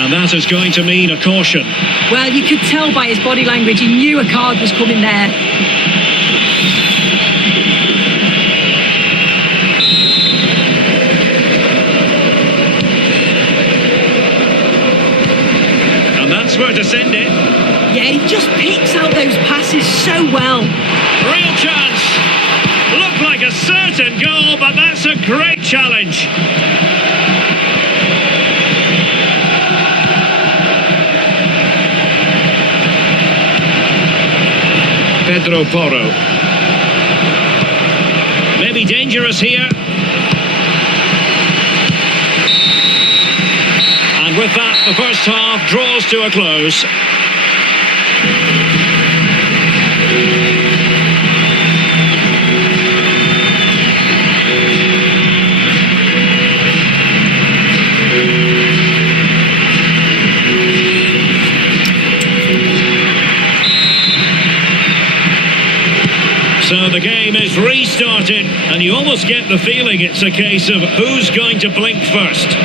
And that is going to mean a caution. Well, you could tell by his body language, he knew a card was coming there. Where to send it. Yeah, he just picks out those passes so well. Real chance. Looked like a certain goal, but that's a great challenge. Pedro Porro. Maybe dangerous here. And with that, the first half draws to a close. So the game is restarted, and you almost get the feeling it's a case of who's going to blink first.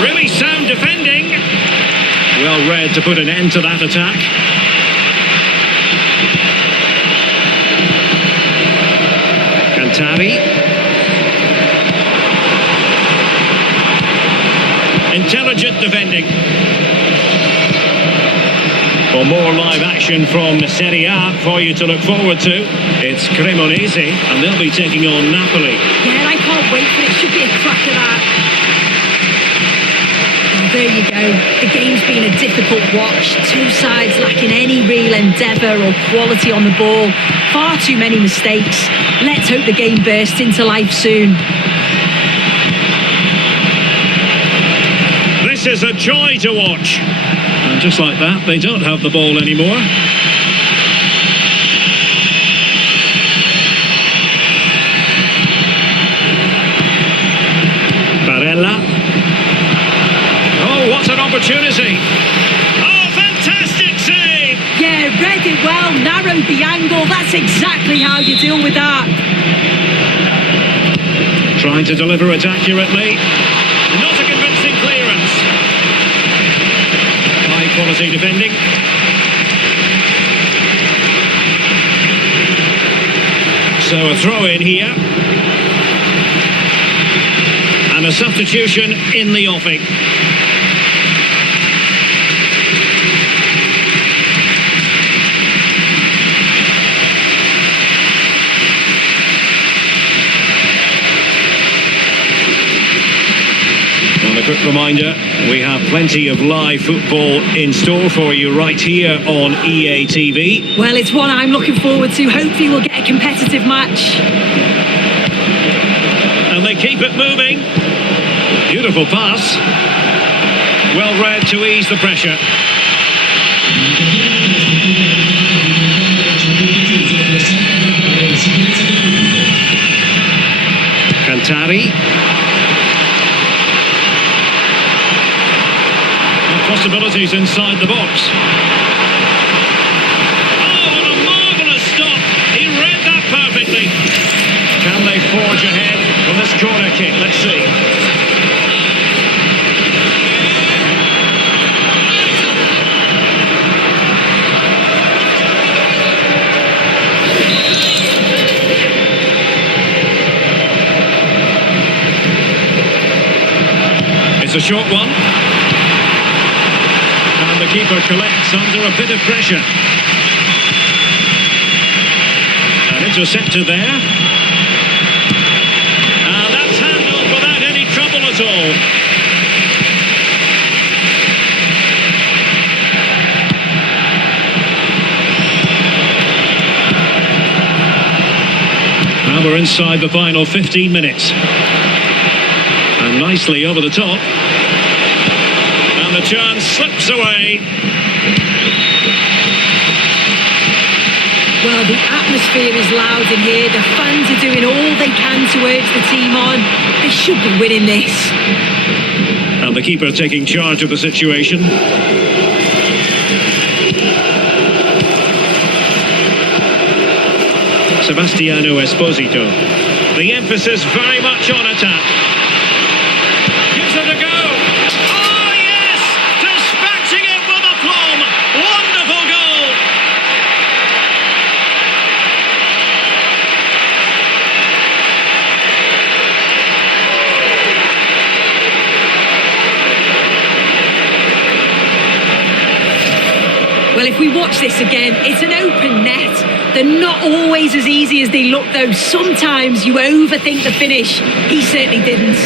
Really sound defending. Well read to put an end to that attack. Cantari. Intelligent defending. For more live action from Serie A for you to look forward to, it's Cremonese, and they'll be taking on Napoli. Yeah, I can't wait for it. Should be a cracker, that. Oh, there you go. The game's been a difficult watch. Two sides lacking any real endeavour or quality on the ball. Far too many mistakes. Let's hope the game bursts into life soon. This is a joy to watch. And just like that, they don't have the ball anymore. Barella. Oh, what an opportunity. Oh, fantastic save. Yeah, read it well, narrowed the angle. That's exactly how you deal with that. Trying to deliver it accurately. Not a convincing clearance. High quality defending. So a throw in here. And a substitution in the offing. quick reminder, we have plenty of live football in store for you right here on EA TV. Well, it's one I'm looking forward to. Hopefully we'll get a competitive match. And they keep it moving. Beautiful pass. Well read to ease the pressure. Cantari. And possibilities inside the box. Oh, what a marvellous stop. He read that perfectly. Can they forge ahead from this corner kick? Let's see. It's a short one. And the keeper collects under a bit of pressure. An interceptor there. And that's handled without any trouble at all. Now we're inside the final 15 minutes. And nicely over the top. And the chance slips away. Well, the atmosphere is loud in here. The fans are doing all they can to urge the team on. They should be winning this. And the keeper taking charge of the situation. Sebastiano Esposito. The emphasis very much on attack. Gives it a go. Oh, yes! Dispatching it with aplomb. Wonderful goal. Well, if we watch this again, it's an open net. They're not always as easy as they look, though. Sometimes you overthink the finish. He certainly didn't.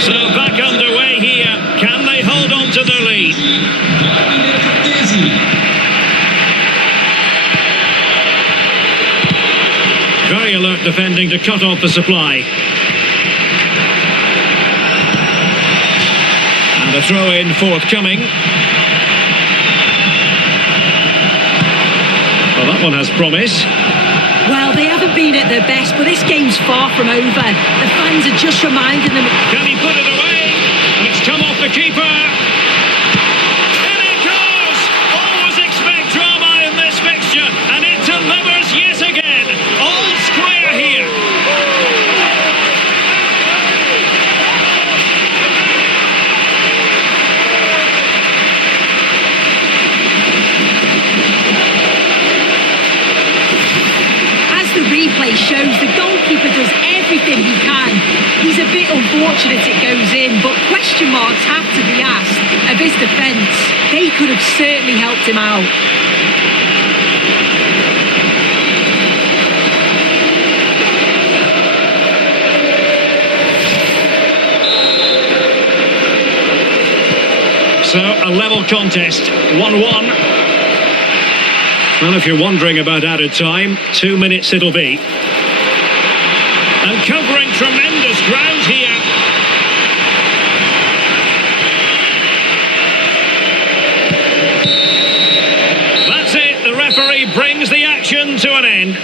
So back underway here. Can they hold on to their lead? Very alert defending to cut off the supply. And the throw-in forthcoming. Well, that one has promise. Well, they haven't been at their best, but this game's far from over. The fans are just reminding them. Can he put it away? And it's come off the keeper. In it goes! Always expect drama in this fixture, and it delivers yet again. All square here. The replay shows the goalkeeper does everything he can. He's a bit unfortunate it goes in, but question marks have to be asked of his defence. They could have certainly helped him out. So, a level contest, 1-1. Well, if you're wondering about added time, 2 minutes it'll be. And covering tremendous ground here. That's it, the referee brings the action to an end.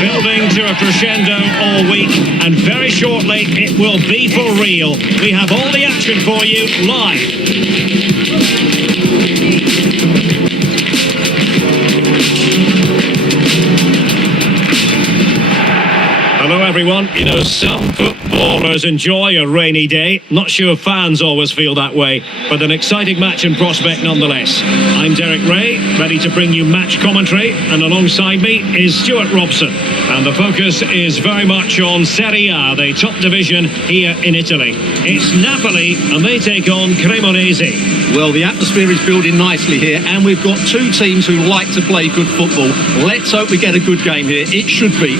Building to a crescendo all week, and very shortly it will be for real. We have all the action for you live. Hello everyone. You know, some footballers enjoy a rainy day. Not sure fans always feel that way, but an exciting match in prospect nonetheless. I'm Derek Ray, ready to bring you match commentary, and alongside me is Stuart Robson. And the focus is very much on Serie A, the top division here in Italy. It's Napoli, and they take on Cremonese. Well, the atmosphere is building nicely here, and we've got two teams who like to play good football. Let's hope we get a good game here. It should be.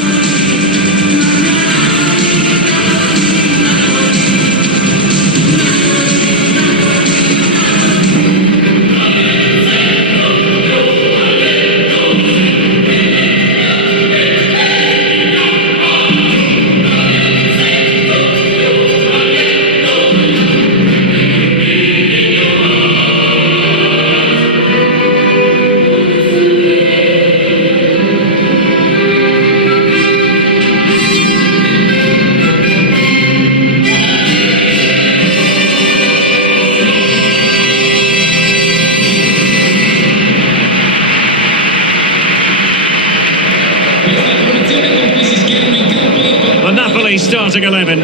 Starting 11.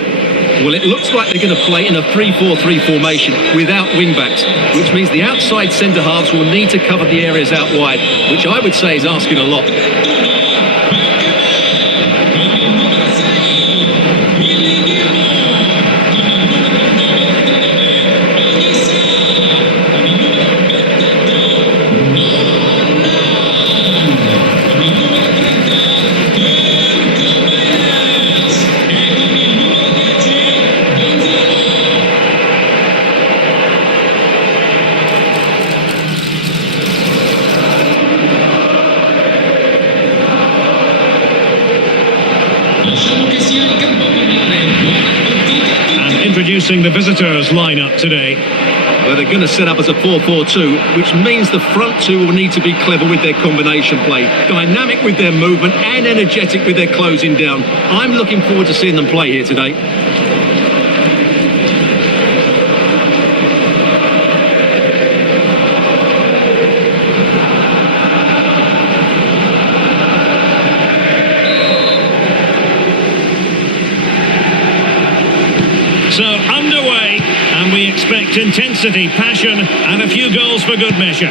Well, it looks like they're going to play in a 3-4-3 formation without wing-backs, which means the outside centre-halves will need to cover the areas out wide, which I would say is asking a lot. Introducing the visitors lineup today. Well, they're going to set up as a 4-4-2, which means the front two will need to be clever with their combination play, dynamic with their movement and energetic with their closing down. I'm looking forward to seeing them play here today. So underway, and we expect intensity, passion, and a few goals for good measure.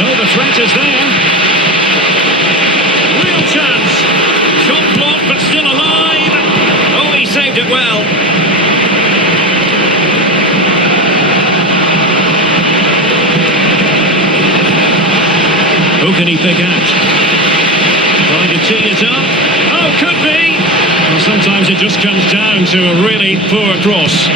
Oh, the threat is there. Real chance. Shot blocked, but still alive. Oh, he saved it well. Who can he pick out? Trying to tee it up. Oh, could be. Well, sometimes it just comes down to a really poor cross.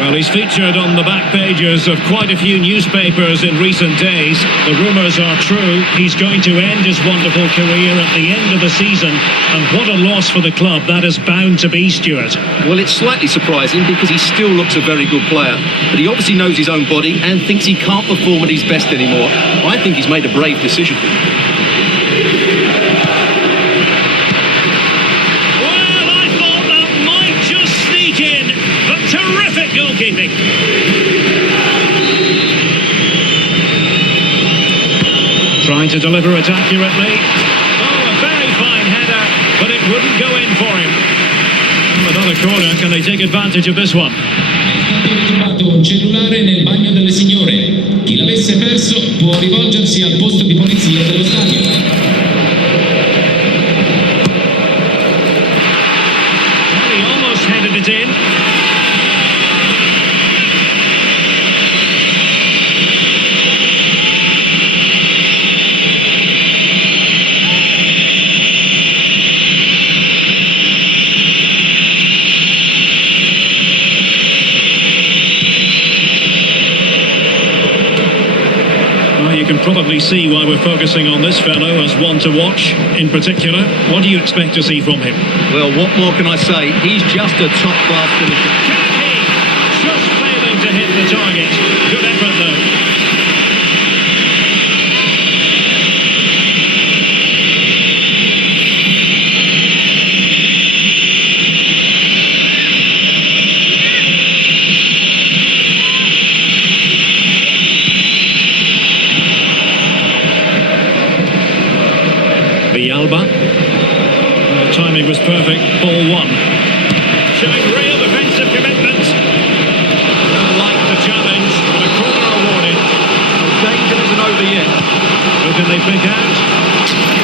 Well, he's featured on the back pages of quite a few newspapers in recent days. The rumours are true. He's going to end his wonderful career at the end of the season. And what a loss for the club that is bound to be, Stuart. Well, it's slightly surprising because he still looks a very good player. But he obviously knows his own body and thinks he can't perform at his best anymore. I think he's made a brave decision. Terrific goalkeeping. Trying to deliver it accurately. Oh, a very fine header, but it wouldn't go in for him. Another corner, can they take advantage of this one? È stato ritrovato un cellulare nel bagno delle signore. Chi l'avesse perso può rivolgersi al posto di polizia dello stadio. probably see why we're focusing on this fellow as one to watch in particular. What do you expect to see from him? Well, what more can I say? He's just a top-class finisher. Can he? Just failing to hit the target. Good effort, though. Alba. The timing was perfect. Ball one. Showing real defensive commitment. Like the challenge, but a corner awarded. The danger isn't over yet. Who can they pick out?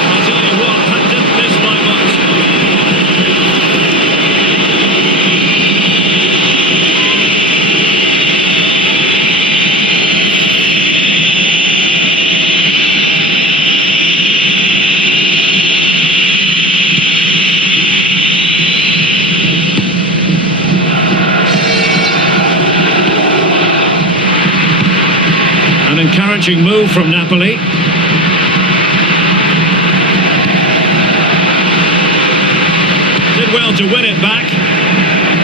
I'll tell you what, that didn't miss by much. An encouraging move from Napoli. Did well to win it back.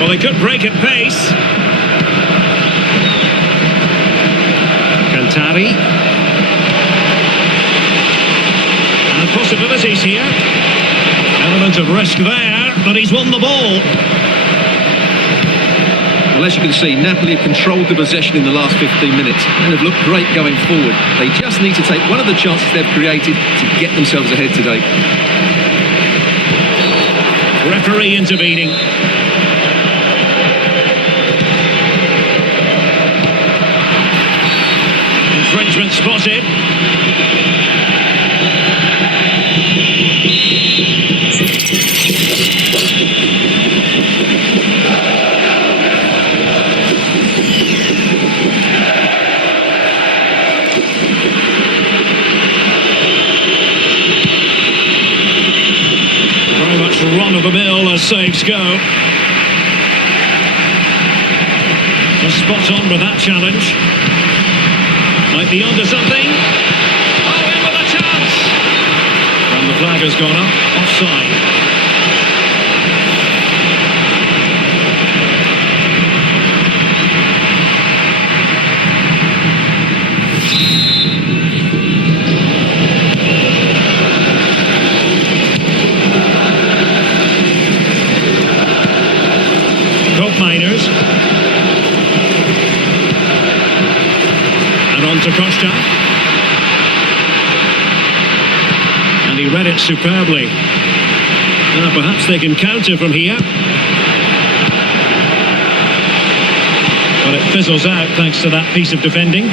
Well, they could break at pace. Alcantara. And possibilities here. Element of risk there, but he's won the ball. Well, as you can see, Napoli have controlled the possession in the last 15 minutes and have looked great going forward. They just need to take one of the chances they've created to get themselves ahead today. Referee intervening. Infringement spotted. Run-of-the-mill as saves go. Just spot on with that challenge. Might be onto something. Oh, in with a chance! And the flag has gone up. Offside. Miners. And on to Costa. And he read it superbly. Now perhaps they can counter from here. But it fizzles out thanks to that piece of defending.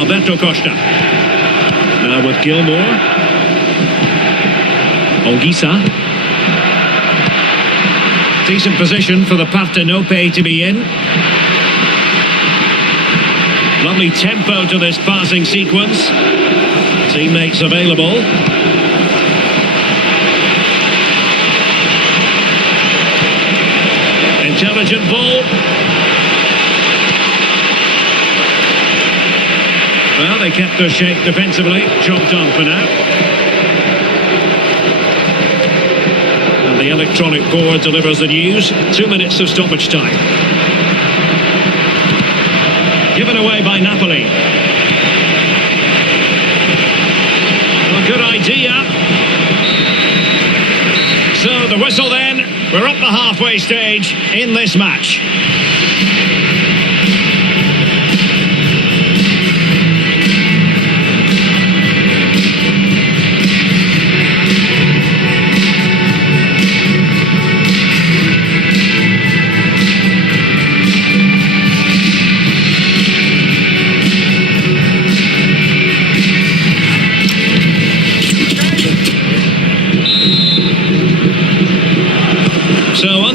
Alberto Costa. Now with Gilmore. Olgisa. Decent position for the Partenope to be in. Lovely tempo to this passing sequence. Teammates available. Intelligent ball. Well, they kept their shape defensively. Chopped on for now. The electronic board delivers the news. 2 minutes of stoppage time. Given away by Napoli. A good idea. So the whistle then. We're at the halfway stage in this match.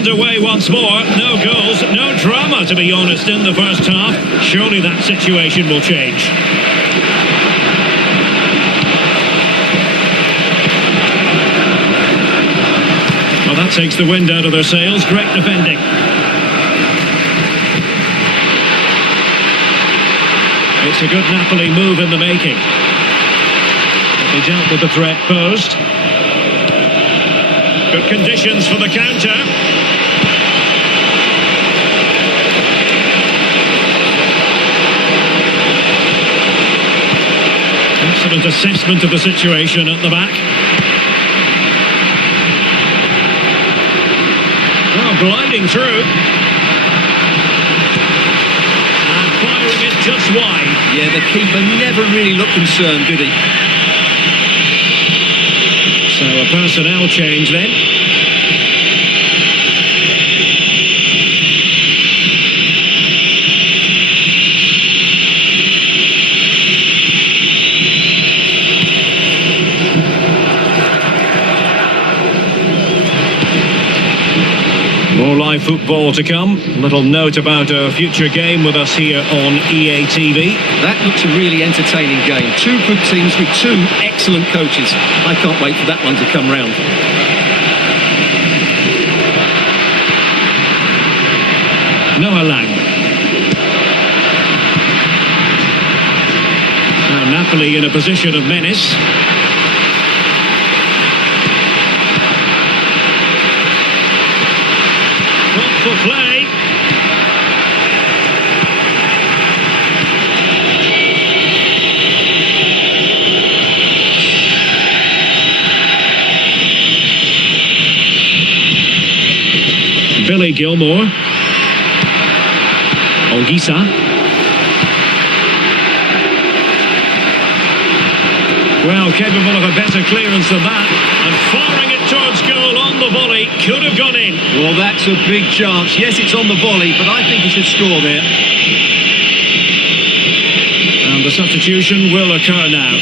Underway once more, no goals, no drama to be honest in the first half. Surely that situation will change. Well, that takes the wind out of their sails. Great defending. It's It's a good Napoli move in the making. They dealt with the threat posed. Good conditions for the counter. Excellent assessment of the situation at the back. Well, gliding through. And firing it just wide. Yeah, the keeper never really looked concerned, did he? So a personnel change then. More live football to come. A little note about a future game with us here on EA TV. That looks a really entertaining game. Two good teams with two excellent coaches. I can't wait for that one to come round. Noah Lang. Now Napoli in a position of menace. For play. Billy Gilmore. Olgisa. Well, capable of a better clearance than that. And firing it towards goal on the volley. Could have gone in. Well, that's a big chance. Yes, it's on the volley, but I think he should score there. And the substitution will occur now.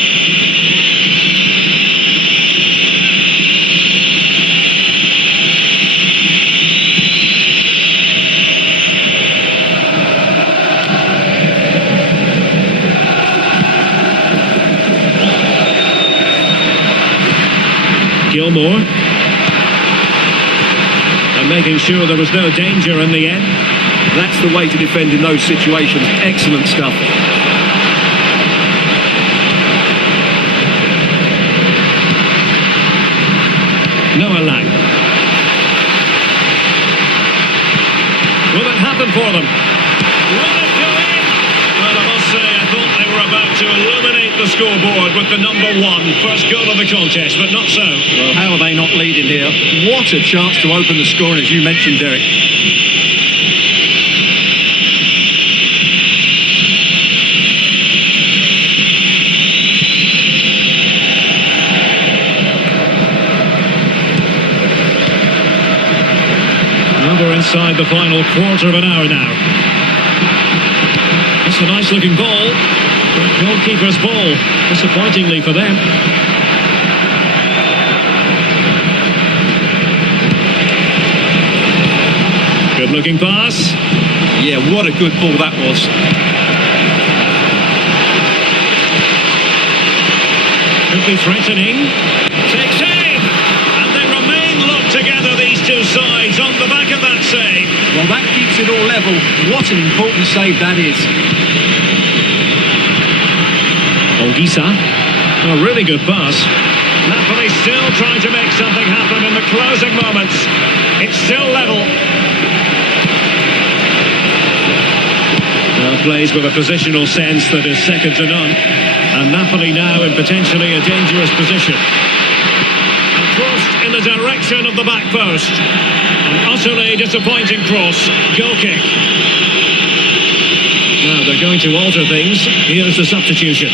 Gilmore. And making sure there was no danger in the end. That's the way to defend in those situations. Excellent stuff. Noah Lang. Will it happen for them? Will it go in? Well, I must say, I thought they were about to illuminate the scoreboard with the number one. First goal of the contest, but not so. Well, how are they not leading here? What a chance to open the scoring, as you mentioned, Derek. We're inside the final quarter of an hour now. That's a nice looking ball. Goalkeeper's ball, disappointingly for them. Good looking pass. Yeah, what a good ball that was. Could be threatening. Takes aim. And they remain locked together, these two sides, on the back of that save. Well, that keeps it all level. What an important save that is. Olgisa. A really good pass. Napoli still trying to make something happen in the closing moments. It's still level. Well, plays with a positional sense that is second to none. And Napoli now in potentially a dangerous position. And crossed in the direction of the back post. An utterly disappointing cross. Goal kick. Now they're going to alter things. Here's the substitution.